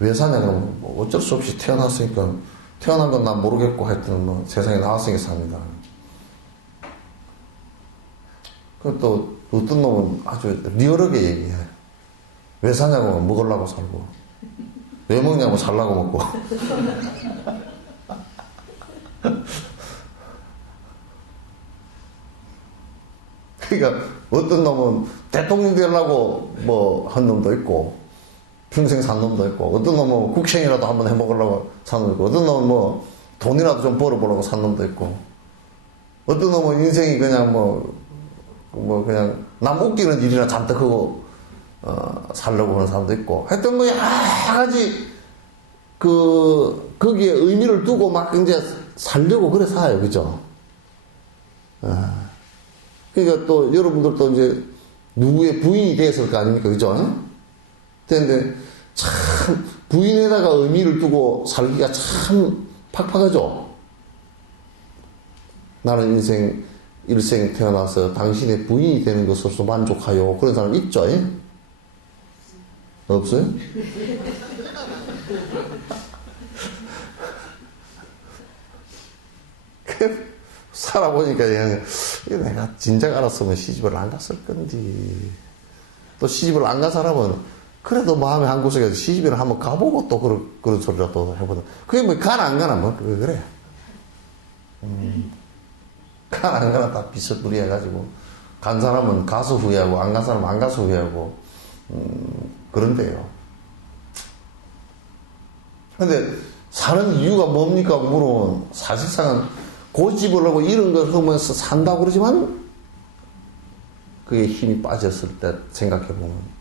왜 사냐면 뭐 어쩔 수 없이 태어났으니까, 태어난 건 난 모르겠고 하여튼 뭐 세상에 나왔으니까 삽니다. 그또 어떤 놈은 아주 리얼하게 얘기해. 왜 사냐고 먹으려고 살고, 왜 먹냐고 살라고 먹고. 그러니까 어떤 놈은 대통령 되려고 뭐 한 놈도 있고, 평생 산 놈도 있고, 어떤 놈은 국생이라도 한번 해먹으려고 산 놈도 있고, 어떤 놈은 뭐 돈이라도 좀 벌어보려고 산 놈도 있고, 어떤 놈은 인생이 그냥 뭐 그냥 남 웃기는 일이나 잔뜩 하고 살려고 하는 사람도 있고, 하여튼 뭐 여러 가지 거기에 의미를 두고 막 이제 살려고 그래 사요. 그죠? 그러니까 또 여러분들도 이제 누구의 부인이 되었을 거 아닙니까? 그죠? 근데 참 부인에다가 의미를 두고 살기가 참 팍팍하죠? 나는 일생 태어나서 당신의 부인이 되는 것으로서 만족하여. 그런 사람 있죠? 예? 없어요? 살아보니까 내가 진작 알았으면 시집을 안 갔을 건디. 또 시집을 안 간 사람은 그래도 마음의 한 구석에서 시집을 한번 가보고 또 그런 소리라도 해보자. 그게 뭐 가나 안 가나 뭐 그래. 가나 안 가나 다 비슷무리해가지고, 간 사람은 가서 후회하고 안 간 사람은 안 가서 후회하고, 그런데요. 근데 사는 이유가 뭡니까 물으면, 사실상은 고집을 하고 이런 걸 하면서 산다고 그러지만, 그게 힘이 빠졌을 때 생각해보면,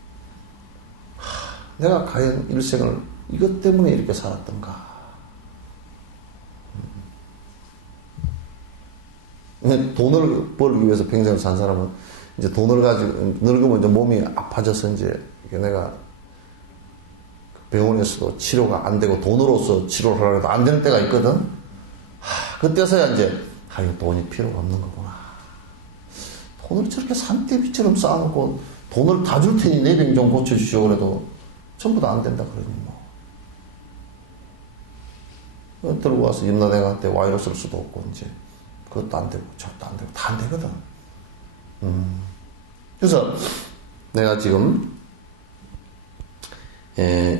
내가 과연 일생을 이것 때문에 이렇게 살았던가. 돈을 벌기 위해서 평생을 산 사람은 이제 돈을 가지고 늙으면 이제 몸이 아파져서 이제 내가 병원에서도 치료가 안 되고 돈으로서 치료를 하려고 해도 안 되는 때가 있거든. 그때서야 이제 이거 돈이 필요가 없는 거구나. 돈을 저렇게 산더미처럼 쌓아놓고 돈을 다 줄 테니 내 병 좀 고쳐주시오 그래도 전부 다 안 된다 그러니 뭐. 들고 와서 임나대한테 와이로 쓸 수도 없고 이제 그것도 안 되고 저것도 안 되고 다 안 되거든. 그래서 내가 지금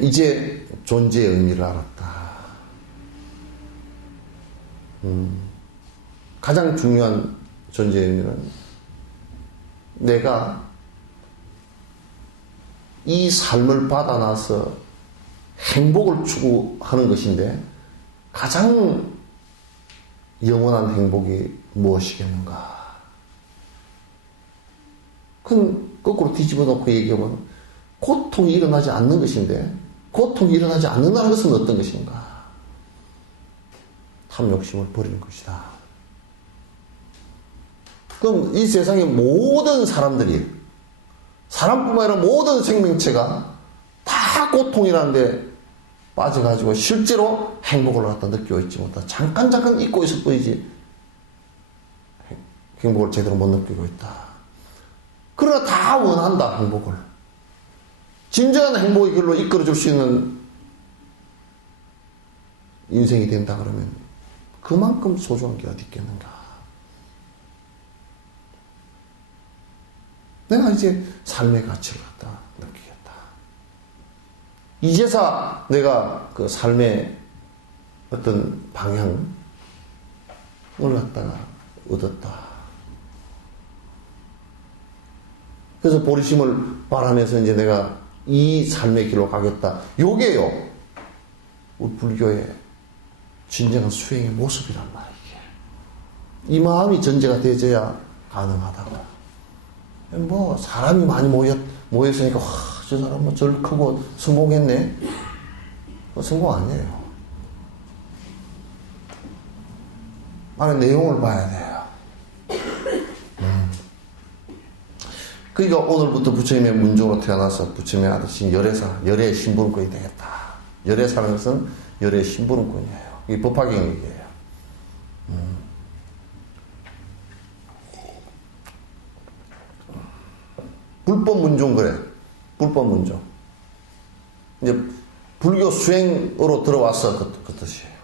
이제 존재의 의미를 알았다. 가장 중요한 존재의 의미는 내가 이 삶을 받아나서 행복을 추구하는 것인데, 가장 영원한 행복이 무엇이겠는가? 그건 거꾸로 뒤집어 놓고 얘기하면 고통이 일어나지 않는 것인데, 고통이 일어나지 않는다는 것은 어떤 것인가? 탐욕심을 버리는 것이다. 그럼 이 세상의 모든 사람들이, 사람뿐만 아니라 모든 생명체가 다 고통이라는 데 빠져가지고 실제로 행복을 갖다 느끼고 있지 못하다. 잠깐 잊고 있을 뿐이지 행복을 제대로 못 느끼고 있다. 그러나 다 원한다, 행복을. 진정한 행복의 길로 이끌어줄 수 있는 인생이 된다 그러면 그만큼 소중한 게 어디 있겠는가. 내가 이제 삶의 가치를 갖다 느끼겠다. 이제서 내가 그 삶의 어떤 방향을 갖다가 얻었다. 그래서 보리심을 바라면서 이제 내가 이 삶의 길로 가겠다. 요게요, 우리 불교의 진정한 수행의 모습이란 말이에요. 이 마음이 전제가 되어야 가능하다고. 뭐 사람이 많이 모였으니까 저 사람은 절 크고 성공했네. 성공 아니에요. 안에 내용을 봐야 돼요. 그러니까 오늘부터 부처님의 문종으로 태어나서 부처님의 아들신 열애사, 열애의 신분권이 되겠다. 열애사라는 것은 열애의 신분권이에요. 이게 법화경 얘기예요. 불법 문종 그래. 불법 문종. 이제 불교 수행으로 들어와서 그 뜻이에요.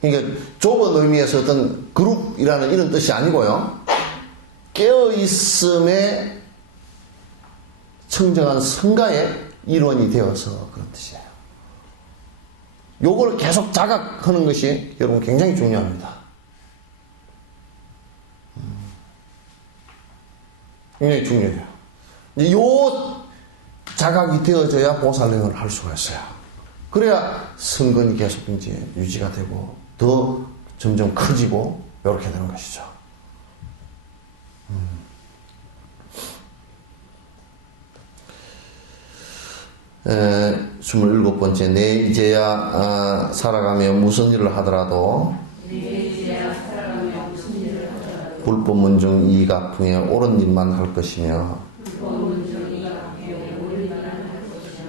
그러니까 좁은 의미에서 어떤 그룹이라는 이런 뜻이 아니고요. 깨어있음의 청정한 성가의 일원이 되어서 그런 뜻이에요. 요걸 계속 자각하는 것이 여러분 굉장히 중요합니다. 굉장히 중요해요. 요 자각이 되어져야 보살행을 할 수가 있어요. 그래야 성근이 계속 이제 유지가 되고 더 점점 커지고 이렇게 되는 것이죠. 27번째, 내 이제야 살아가며 무슨 일을 하더라도 불법 문중 이가풍에 옳은 일만 할 것이며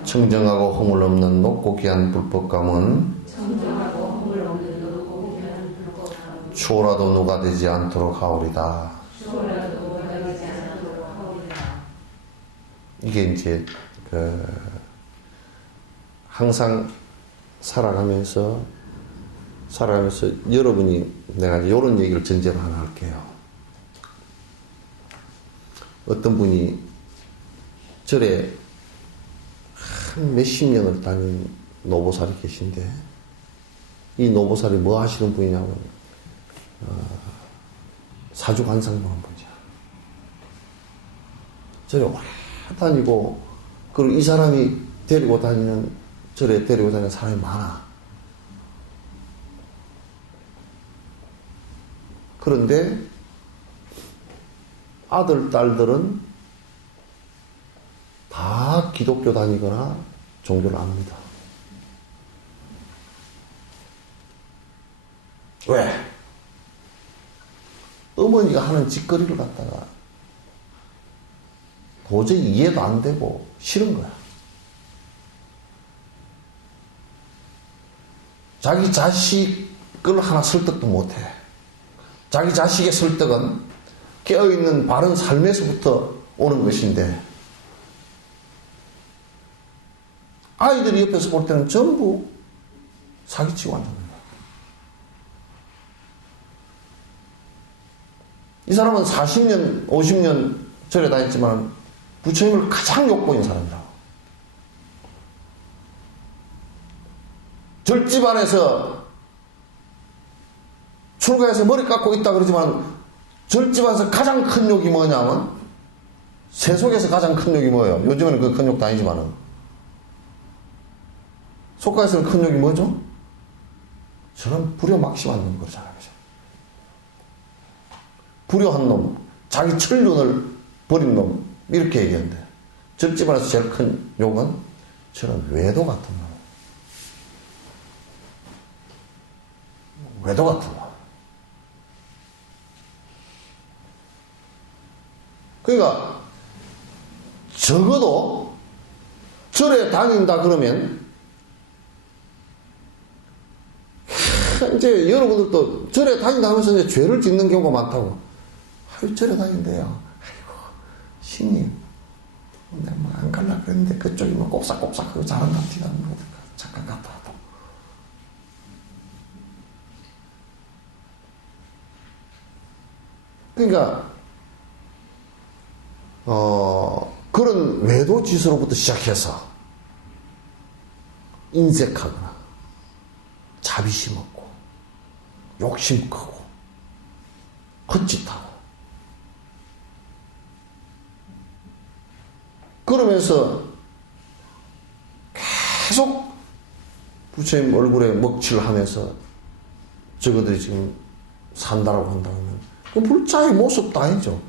청정하고 허물 없는 높고 귀한 불법감은 추호라도 누가 되지 않도록 하오리다. 이게 이제 항상 살아가면서 여러분이 내가 이런 얘기를 전제로 하나 할게요. 어떤 분이 절에 한 몇십 년을 다닌 노보살이 계신데 이 노보살이 뭐 하시는 분이냐면 사주관상 보는 분이야. 절에 오래 다니고 그리고 이 사람이 절에 데리고 다니는 사람이 많아. 그런데 아들, 딸들은 다 기독교 다니거나 종교를 압니다. 왜? 어머니가 하는 짓거리를 갖다가 도저히 이해도 안 되고 싫은 거야. 자기 자식을 하나 설득도 못해. 자기 자식의 설득은 깨어있는 바른 삶에서부터 오는 것인데 아이들이 옆에서 볼 때는 전부 사기치고 앉는 거야. 이 사람은 40년, 50년 절에 다녔지만 부처님을 가장 욕보인 사람이라고. 절집 안에서 출가해서 머리 깎고 있다 그러지만 절집 안에서 가장 큰 욕이 뭐냐면 세속에서 가장 큰 욕이 뭐예요? 요즘에는 그 큰 욕도 아니지만은 속가에서는 큰 욕이 뭐죠? 저런 불효막심한 놈 그러잖아요. 불효한 놈, 자기 천륜을 버린 놈 이렇게 얘기하는데 절집 안에서 제일 큰 욕은 저런 외도 같은 놈. 외도 같은 놈. 그러니까 적어도 절에 다닌다 그러면 이제 여러분들도 절에 다닌다 하면서 이제 죄를 짓는 경우가 많다고. 아유, 절에 다닌대요. 아이고, 신님, 내가 뭐 안 갈라 그랬는데 그쪽이 뭐 곱싹곱싹 하고 잘한다 티가 안 나고 잠깐 갔다 와도. 그러니까 그런 외도짓으로부터 시작해서 인색하거나 자비심 없고 욕심 크고 헛짓하고 그러면서 계속 부처님 얼굴에 먹칠을 하면서 저거들이 지금 산다라고 한다면 그 불자의 모습도 아니죠.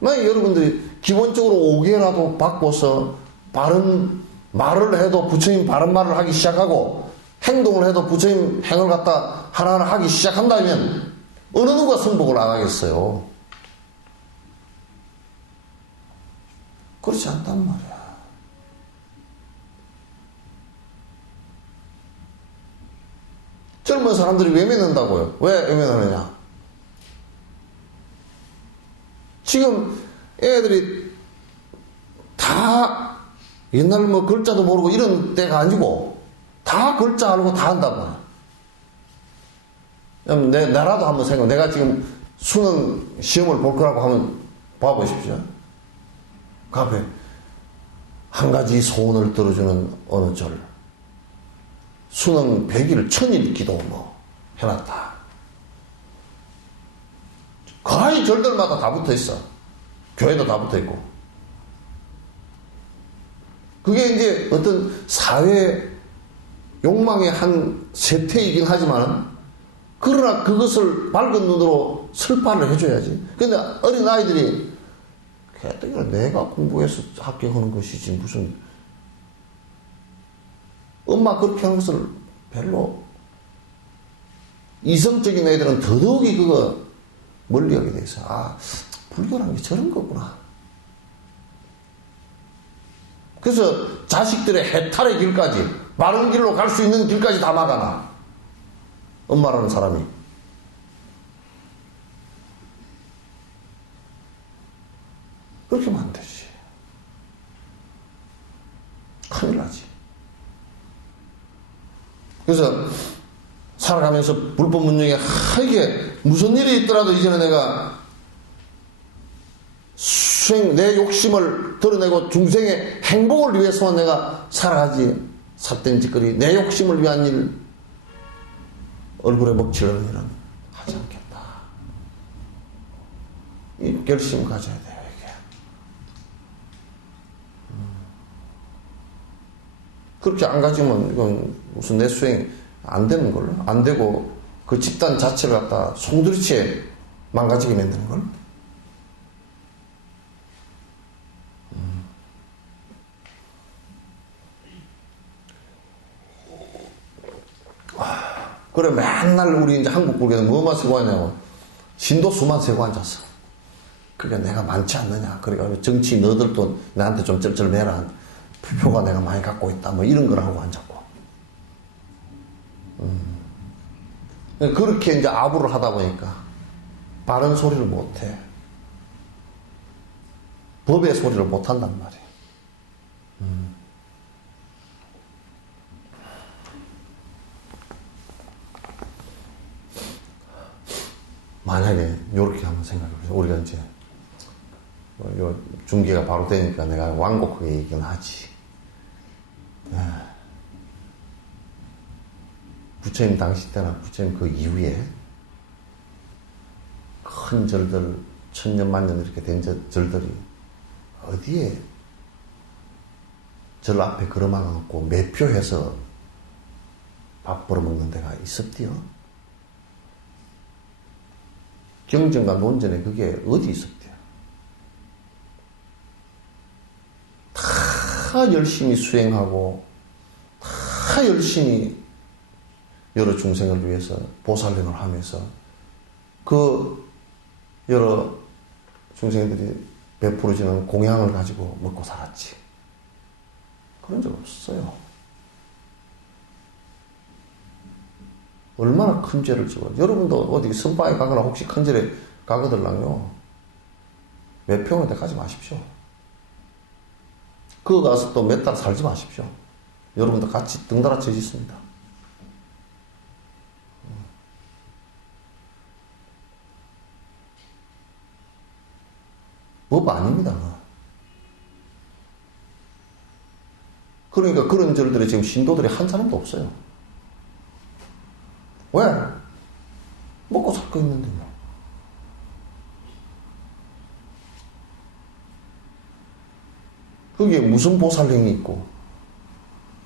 만약 여러분들이 기본적으로 5개라도 바꿔서 바른 말을 해도 부처님 바른 말을 하기 시작하고 행동을 해도 부처님 행을 갖다 하나하나 하기 시작한다면 어느 누가 승복을 안 하겠어요? 그렇지 않단 말이야. 젊은 사람들이 외면한다고요. 왜 외면하느냐? 지금 애들이 다 옛날 뭐 글자도 모르고 이런 때가 아니고 다 글자 알고 다 한다고. 나라도 한번 생각해. 내가 지금 수능 시험을 볼 거라고 한번 봐보십시오. 그 앞에 한 가지 소원을 들어주는 어느 절. 수능 100일 1000일 기도 뭐 해놨다. 거의 절들마다 다 붙어 있어. 교회도 다 붙어 있고. 그게 이제 어떤 사회 욕망의 한 세태이긴 하지만, 그러나 그것을 밝은 눈으로 설파를 해줘야지. 근데 어린 아이들이, 내가 공부해서 합격하는 것이지, 무슨, 엄마 그렇게 하는 것을 별로, 이성적인 애들은 더더욱이 그거 멀리하게 돼 있어. 아, 불교라는 게 저런 거구나. 그래서 자식들의 해탈의 길까지, 바른 길로 갈 수 있는 길까지 다 막아놔. 엄마라는 사람이. 그렇게 하면 안 되지. 큰일 나지. 그래서 살아가면서 불법 문명에 이게 무슨 일이 있더라도 이제는 내가 내 욕심을 드러내고 중생의 행복을 위해서만 내가 살아가지, 삿된 짓거리, 내 욕심을 위한 일, 얼굴에 먹칠하는 일은 하지 않겠다. 이 결심 가져야 돼요, 이게. 그렇게 안 가지면 이건 무슨 내 수행이 안 되는 걸로? 안 되고 그 집단 자체를 갖다 송두리째 망가지게 만드는 걸? 그래, 맨날 우리 이제 한국 불교는 뭐만 세고 하냐고. 신도수만 세고 앉았어. 그게 내가 많지 않느냐. 그러니까 정치 너들도 나한테 좀 쩔쩔매라. 표가 내가 많이 갖고 있다. 뭐 이런 걸 하고 앉았고. 그렇게 이제 아부를 하다 보니까 바른 소리를 못 해. 법의 소리를 못 한단 말이야. 만약에 이렇게 한번 생각해 보세요. 우리가 이제 요 중계가 바로 되니까 내가 완곡하게 얘기는 하지. 부처님 당시 때나 부처님 그 이후에 큰 절들, 천년 만년 이렇게 된 절들이 어디에 절 앞에 걸어막아놓고 매표해서 밥 벌어먹는 데가 있었디요? 경전과 논전에 그게 어디 있었대요? 다 열심히 수행하고 다 열심히 여러 중생을 위해서 보살행을 하면서 그 여러 중생들이 베풀어지는 공양을 가지고 먹고 살았지. 그런 적 없어요. 얼마나 큰 죄를 지어. 여러분도 어디 선방에 가거나 혹시 큰 절에 가거들랑요, 매표하는 데 가지 마십시오. 그거 가서 또 몇 달 살지 마십시오. 여러분도 같이 등달아 쳐지습니다. 법 아닙니다. 그러니까 그런 절들에 지금 신도들이 한 사람도 없어요. 왜? 먹고 살 거 있는데 뭐. 거기에 무슨 보살행이 있고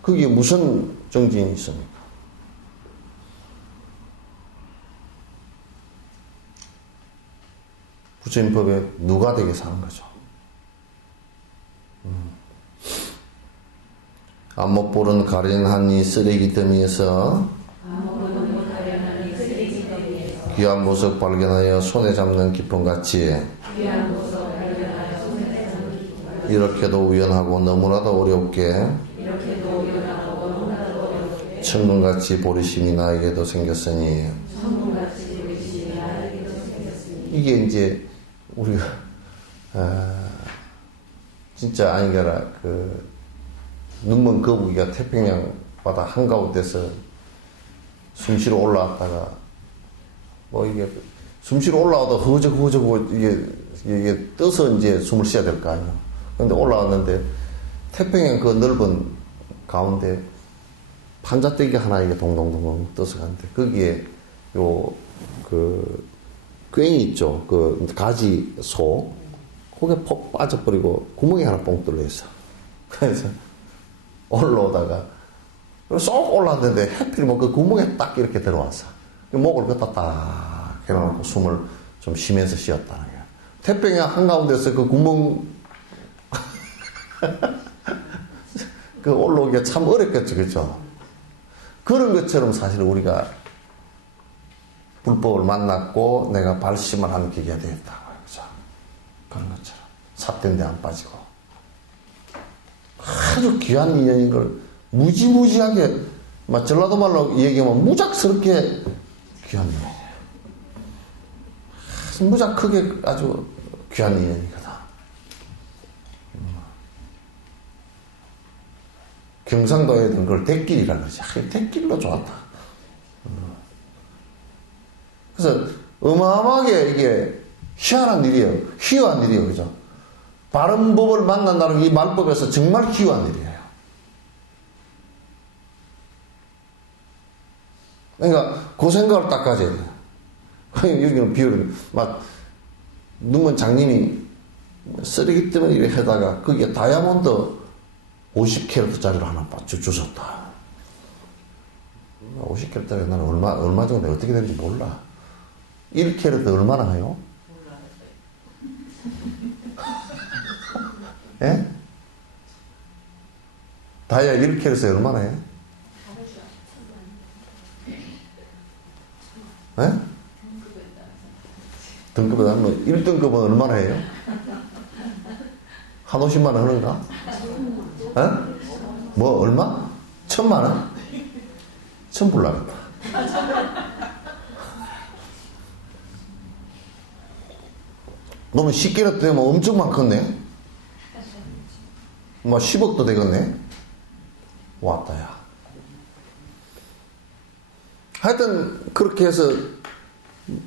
거기에 무슨 정진이 있습니까? 부처님 법에 누가 되게 사는 거죠. 안목볼은 가련한 이 쓰레기 더미에서 귀한 보석 발견하여 손에 잡는 기쁨같이 이렇게도 우연하고 너무나도 어렵게 천금같이 보리심이 나에게도 생겼으니 이게 이제 우리가 진짜 아니게라 그 눈먼 거북이가 태평양 바다 한가운데서 숨쉬러 올라왔다가 뭐 이게 숨쉬러 올라와도 허적허적 이게 떠서 이제 숨을 쉬어야 될 거 아니에요. 근데 올라왔는데 태평양 그 넓은 가운데 판자떼기 하나 이게 동동동동 떠서 가는데 거기에 요 그 괭이 있죠. 그 가지 소 거기에 폭 빠져버리고 구멍이 하나 뻥 뚫려 있어. 그래서 올라오다가 쏙 올라왔는데 해필 뭐 그 구멍에 딱 이렇게 들어왔어. 목을 걷다 딱 해놓고 숨을 좀 쉬면서 쉬었다는 거야. 태평양 한가운데서 그 구멍 그 올라오기가 참 어렵겠죠, 그죠? 그런 것처럼 사실 우리가 불법을 만났고 내가 발심을 하는 계기가 되었다고요, 그죠? 그런 것처럼 삿된데 안 빠지고 아주 귀한 인연인 걸 무지무지하게 막 전라도 말로 얘기하면 무작스럽게 귀한 인연이에요. 무작 크게 아주 귀한 인연이거든. 경상도에 있는 걸 대길이라 그러지. 대길로 좋았다. 그래서 어마어마하게 이게 희한한 일이에요. 희화한 일이에요. 그죠? 바른 법을 만난다는 이 말법에서 정말 희화한 일이에요. 그러니까 그 생각을 딱 가져야 돼요. 여기는 비유를 막 눈먼 장님이 쓰레기 때문에 이렇게 하다가 거기에 다이아몬드 50캐럿짜리를 하나 주셨다. 50캐럿짜리 나는 얼마 정도 어떻게 되는지 몰라. 1캐럿 얼마나 해요? 예? 다이아 1캐럿에 얼마나 해? 예? 등급에 따르면 1등급은 얼마나 해요? 한 50만 원 하는가? 예? 뭐 얼마? 1000만 원? 1000불 나겠다. 너무 10개라도 되면 엄청 많겠네. 뭐 10억도 되겠네. 왔다 야. 하여튼 그렇게 해서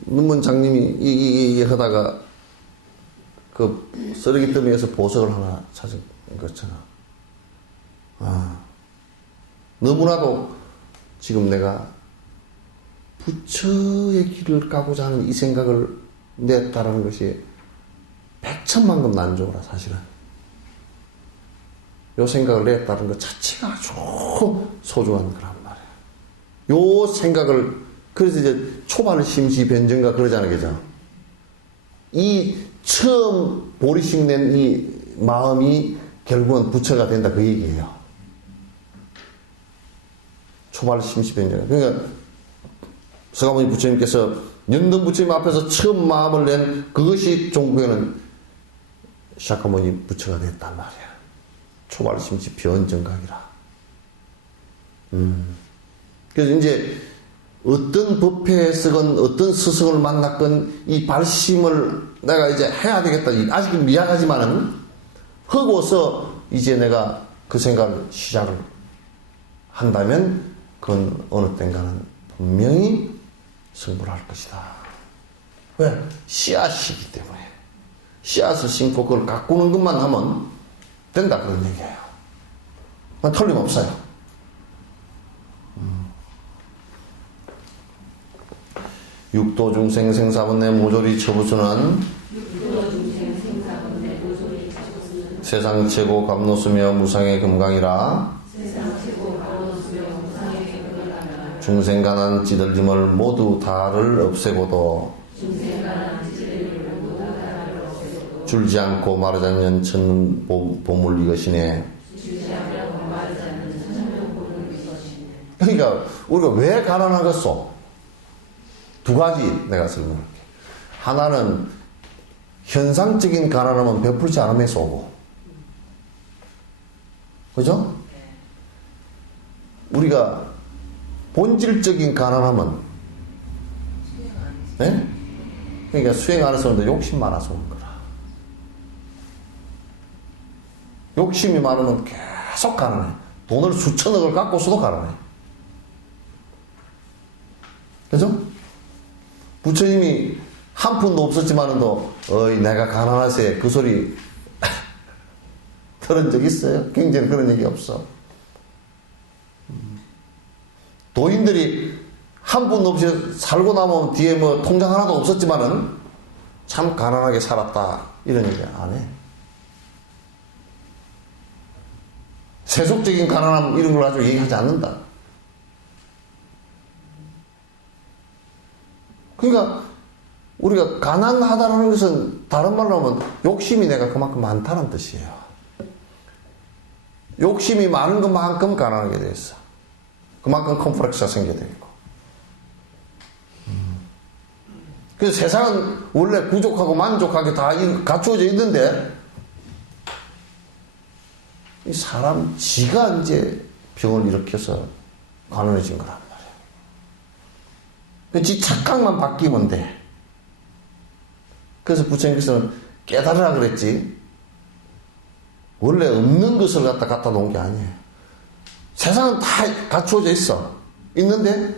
눈먼 장님이 이 하다가 그 쓰레기 더미에서 보석을 하나 찾은 거잖아. 아, 너무나도 지금 내가 부처의 길을 가고자 하는 이 생각을 냈다라는 것이 백천만금 난조라 사실은. 요 생각을 냈다는 것 자체가 아주 소중한 거란 말이에요. 요 생각을, 그래서 이제 초발심시 변정가 그러잖아요, 그죠? 이 처음 보리식 낸 이 마음이 결국은 부처가 된다, 그 얘기예요. 초발심시 변정가. 그러니까 서가모니 부처님께서 연등 부처님 앞에서 처음 마음을 낸 그것이 종국에는 샤카모니 부처가 됐단 말이야. 초발심시 변정각이라. 그래서 이제 어떤 법회에 쓰건 어떤 스승을 만났건 이 발심을 내가 이제 해야 되겠다. 아직 미약하지만은 하고서 이제 내가 그 생각을 시작을 한다면 그건 어느 땐가는 분명히 성불을 할 것이다. 왜? 씨앗이기 때문에. 씨앗을 심고 그걸 가꾸는 것만 하면 된다, 그런 얘기예요. 틀림없어요. 육도중생 생사번뇌 모조리 처부수는 세상 최고 감노수며 무상의 금강이라 중생간한 찌들림을 모두 다를 없애고도 줄지 않고 마르지 않는 천 보물 이것이네. 그러니까 우리가 왜 가난하겠소? 두 가지 내가 설명할게. 하나는 현상적인 가난함은 베풀지 않음에서 오고, 그죠? 우리가 본질적인 가난함은, 네? 그러니까 수행 안 해서 그런데 욕심 많아서 온 거라. 욕심이 많으면 계속 가난해. 돈을 수천억을 갖고서도 가난해. 그죠? 부처님이 한 푼도 없었지만도 어이 내가 가난하세 그 소리 들은 적 있어요? 굉장히 그런 얘기 없어. 도인들이 한 푼도 없이 살고 나면 뒤에 뭐 통장 하나도 없었지만은 참 가난하게 살았다 이런 얘기 안 해. 세속적인 가난함 이런 걸 가지고 얘기하지 않는다. 그러니까 우리가 가난하다는 것은 다른 말로 하면 욕심이 내가 그만큼 많다는 뜻이에요. 욕심이 많은 것만큼 가난하게 돼 있어. 그만큼 컴플렉스가 생겨야 되고. 그래서 세상은 원래 부족하고 만족하게 다 갖추어져 있는데 이 사람 지가 이제 병을 일으켜서 가난해진 거란 말이에요. 지 착각만 바뀌면 돼. 그래서 부처님께서는 깨달으라 그랬지. 원래 없는 것을 갖다 놓은 게 아니에요. 세상은 다 갖추어져 있어. 있는데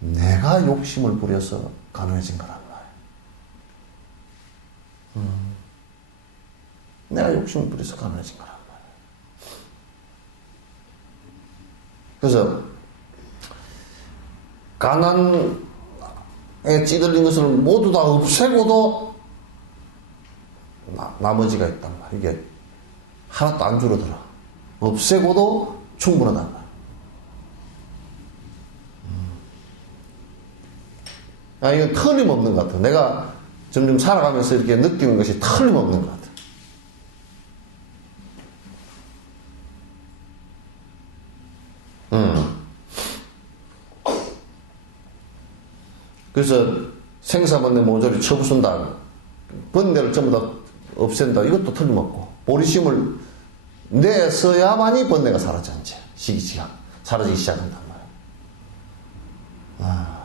내가 욕심을 부려서 가난해진 거란 말이에요. 내가 욕심을 부려서 가난해진 거란 말이에요. 그래서 가난에 찌들린 것을 모두 다 없애고도 나머지가 있단 말이야. 이게 하나도 안 줄어들어. 없애고도 충분하단 말이야. 이건 틀림없는 것 같아. 내가 점점 살아가면서 이렇게 느끼는 것이 틀림없는 것 같아. 그래서 생사번뇌 모조리 처부순다. 번뇌를 전부 다 없앤다. 이것도 틀림없고. 보리심을 내서야만이 번뇌가 사라졌지. 시기지가 사라지기 시작한단 말이야.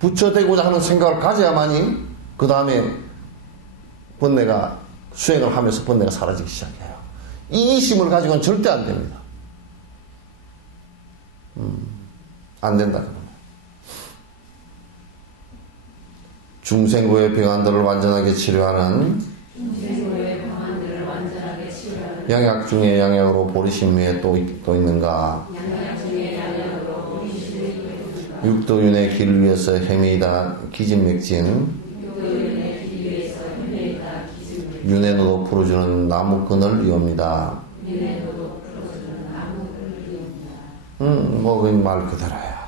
부처되고자 하는 생각을 가져야만이 그 다음에 번뇌가 수행을 하면서 번뇌가 사라지기 시작해요. 이심을 가지고는 절대 안 됩니다. 안 된다. 중생고의 병환들을 완전하게 치료하는 양약 중에 양약으로 보리심 위에 또 있는가? 육도윤의 길 위에서 헤매이다 기진맥진 윤회노도 풀어주는 나무끈을 이옵니다. 뭐 그 말 그대로야.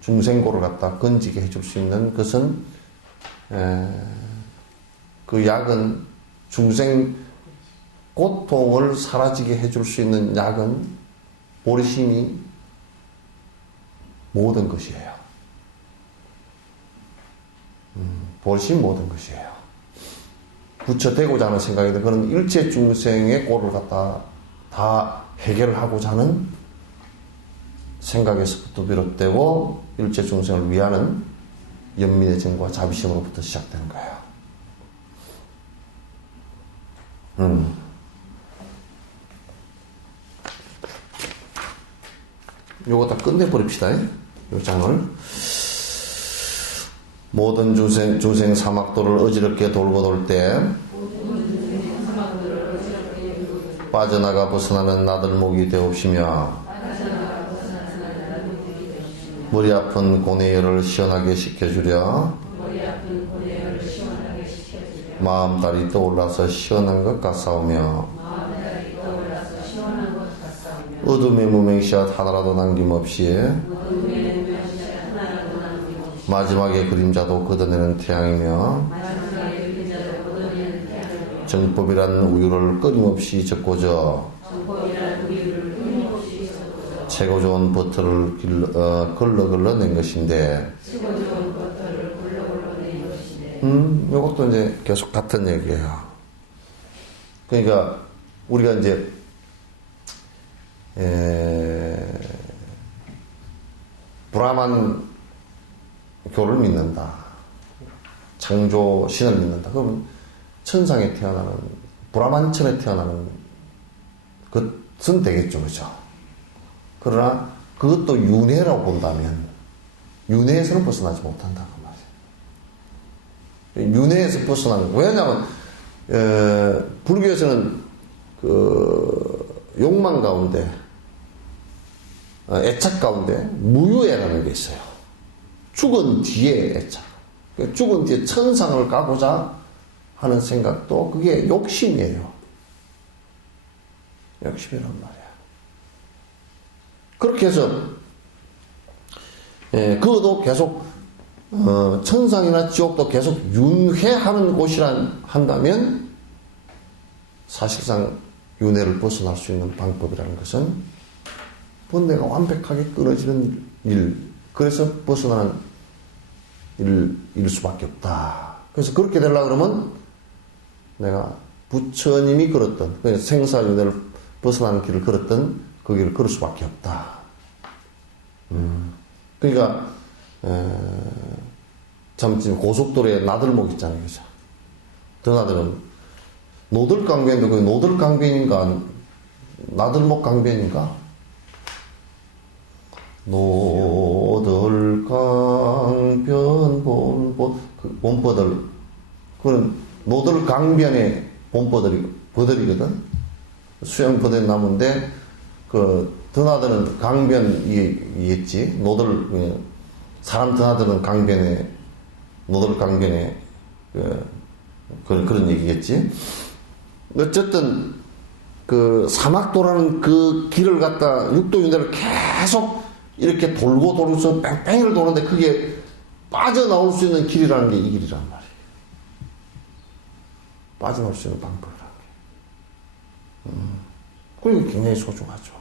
중생고를 갖다 건지게 해줄 수 있는 것은 그 약은 중생 고통을 사라지게 해줄 수 있는 약은 보리심이 모든 것이에요. 보리심이 모든 것이에요. 부처되고자 하는 생각인데 그런 일체 중생의 꼴을 갖다 다 해결을 하고자 하는 생각에서부터 비롯되고 일체 중생을 위하는 연민의 정과 자비심으로부터 시작되는 거예요. 요거 다 끝내버립시다. 요 장을. 모든 중생 사막도를 어지럽게 돌고 돌 때 빠져나가 벗어나는 나들목이 되옵시며 머리 아픈 고뇌열을 시원하게 식혀주려 마음 달이 떠올라서 시원한 것 같사오며 어둠의 무명시앗 하나라도 남김없이 마지막에 그림자도 걷어내는 태양이며 정법이란 우유를 끊임없이 적고져 정법이란 우유를 끊임없이 섞어서 최고 좋은 버터를 걸러 낸 것인데 최고 좋은 버터를 골라낸 것인데 이것도 이제 계속 같은 얘기예요. 그러니까 우리가 이제 브라만 교를 믿는다. 창조 신을 믿는다. 그러면 천상에 태어나는 브라만천에 태어나는 것은 되겠죠, 그죠? 그러나 그것도 윤회라고 본다면 윤회에서는 벗어나지 못한다 그 말이에요. 윤회에서 벗어나는 거. 왜냐하면 불교에서는 그 욕망 가운데 애착 가운데 무유애라는 게 있어요. 죽은 뒤에 애착. 죽은 뒤에 천상을 가고자 하는 생각도 그게 욕심이에요. 욕심이란 말이야. 그렇게 해서 그것도 계속 천상이나 지옥도 계속 윤회하는 곳이라 한다면 사실상 윤회를 벗어날 수 있는 방법이라는 것은 본내가 완벽하게 끊어지는 일, 그래서 벗어나는 일일 수밖에 없다. 그래서 그렇게 되려고 그러면 내가 부처님이 걸었던 생사윤회를 벗어나는 길을 걸었던 그 길을 걸을 수밖에 없다. 그러니까 참 지금 고속도로에 나들목 있잖아요, 그죠? 더 나들은 노들강변도 그 노들강변인가 나들목 강변인가? 노들강변 본버들 그건 노들강변의 버들이거든. 수영 버들 나무인데 그 드나드는 강변이겠지. 사람 드나드는 강변에 노들강변에 그런 얘기겠지. 어쨌든 그 사막도라는 그 길을 갖다 육도윤회를 계속 이렇게 돌고서 뺑뺑이를 도는데 그게 빠져나올 수 있는 길이라는 게 이 길이란 말이에요. 빠져나올 수 있는 방법이라는 게. 그게 굉장히 소중하죠.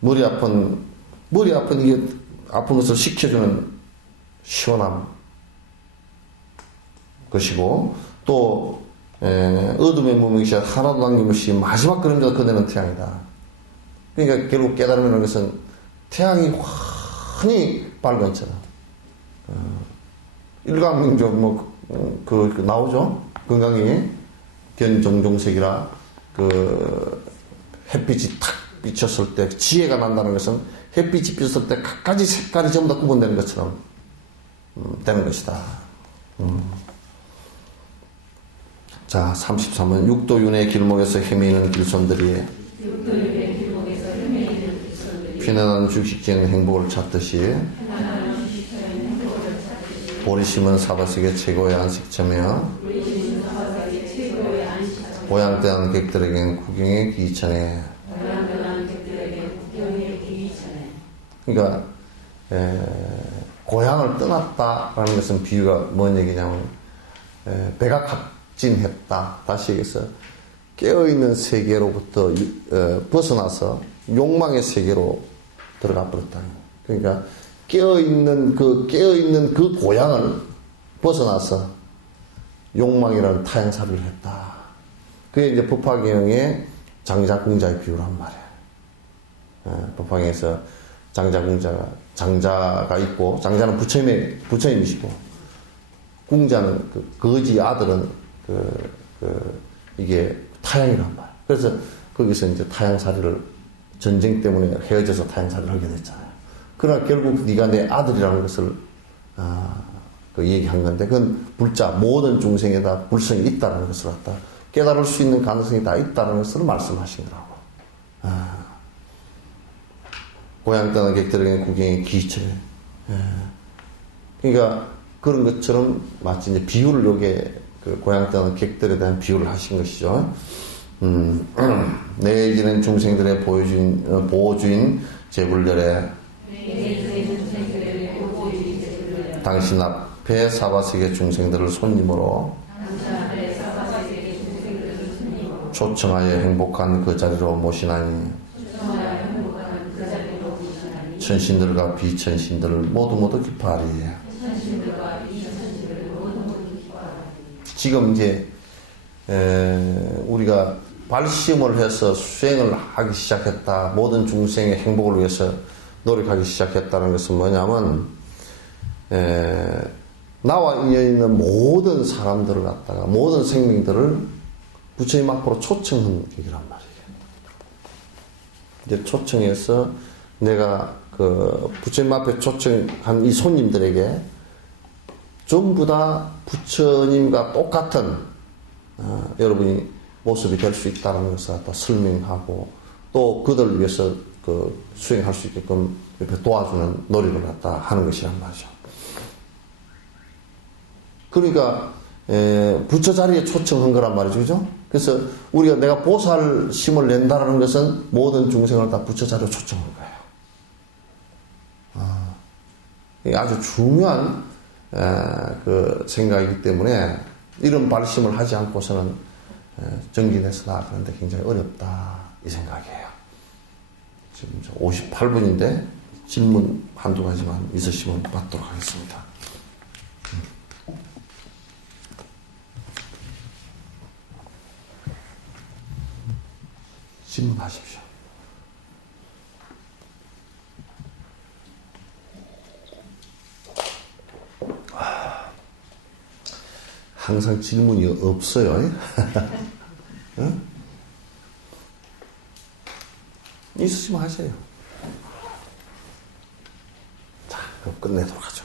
머리 아픈 이게 아픈 것을 식혀주는 시원함 것이고 또 어둠의 무명시 하나도 남김없이 마지막 그림자 그대는 태양이다. 그러니까 결국 깨달음이라는 것은 태양이 환히 밝은 처럼 일광명조 그 나오죠. 건강이 견종종색이라 그 햇빛이 탁 비쳤을 때 지혜가 난다는 것은 햇빛이 비쳤을 때 각가지 색깔이 전부 다 구분되는 것처럼 되는 것이다. 자, 33번 육도윤회 길목에서 헤매이는 길손들이 피난하는 주식지는 행복을 찾듯이 보리심은 사바세계 최고의 안식처며 고향 떠난 객들에게는 구경의 기이천에. 그러니까 고향을 떠났다라는 것은 비유가 뭔 얘기냐면 배가 갑진했다. 다시 얘기해서 깨어있는 세계로부터 벗어나서 욕망의 세계로 들어가 버렸다. 그러니까 깨어있는 그 고향을 벗어나서 욕망이라는 타향살이를 했다. 그게 이제 법화경의 장자궁자의 비유란 말이에요. 법화경에서 장자가 있고, 장자는 부처님이시고, 궁자는 거지 아들은 이게 타향이란 말이에요. 그래서 거기서 이제 타향살이를 전쟁 때문에 헤어져서 타향살이를 하게 됐잖아요. 그러나 결국 네가 내 아들이라는 것을 얘기한 건데 그건 모든 중생에다 불성이 있다는 것을 갖다 깨달을 수 있는 가능성이 다 있다는 것을 말씀하신 거라고. 고향 떠난 객들에게는 구경의 기이처. 그러니까 그런 것처럼 마치 이제 비유를 요게 고향 떠난 객들에 대한 비유를 하신 것이죠. 내지는 중생들의 보호주인 제불렬에 당신 앞에 사바세계 중생들을 손님으로 감사하되 사바세계 중생들을 스님으로 초청하여 행복한 그 자리로 모시나니 정말 행복한 그 자리로 모시나니 천신들과 비천신들 모두 기뻐하리. 천신들과 비천신들을 모두 기뻐하리. 지금 이제 우리가 발심을 해서 수행을 하기 시작했다. 모든 중생의 행복을 위해서 노력하기 시작했다는 것은 뭐냐면 나와 인연 있는 모든 사람들을 갖다가 모든 생명들을 부처님 앞으로 초청한 계기란 말이에요. 이제 초청해서 내가 그 부처님 앞에 초청한 이 손님들에게 전부 다 부처님과 똑같은 여러분이 모습이 될 수 있다는 것을 또 설명하고 또 그들을 위해서 그 수행할 수 있게끔 이렇게 도와주는 노력을 갖다 하는 것이란 말이죠. 그러니까 부처 자리에 초청한 거란 말이죠, 그죠? 그래서 우리가 내가 보살심을 낸다라는 것은 모든 중생을 다 부처 자리에 초청한 거예요. 이게 아주 중요한 그 생각이기 때문에 이런 발심을 하지 않고서는 정진해서 나아가는데 굉장히 어렵다 이 생각이에요. 지금 58분인데 질문 한두 가지만 있으시면 받도록 하겠습니다. 질문하십시오. 항상 질문이 없어요. 응? 있으시면 하세요. 자, 그럼 끝내도록 하죠.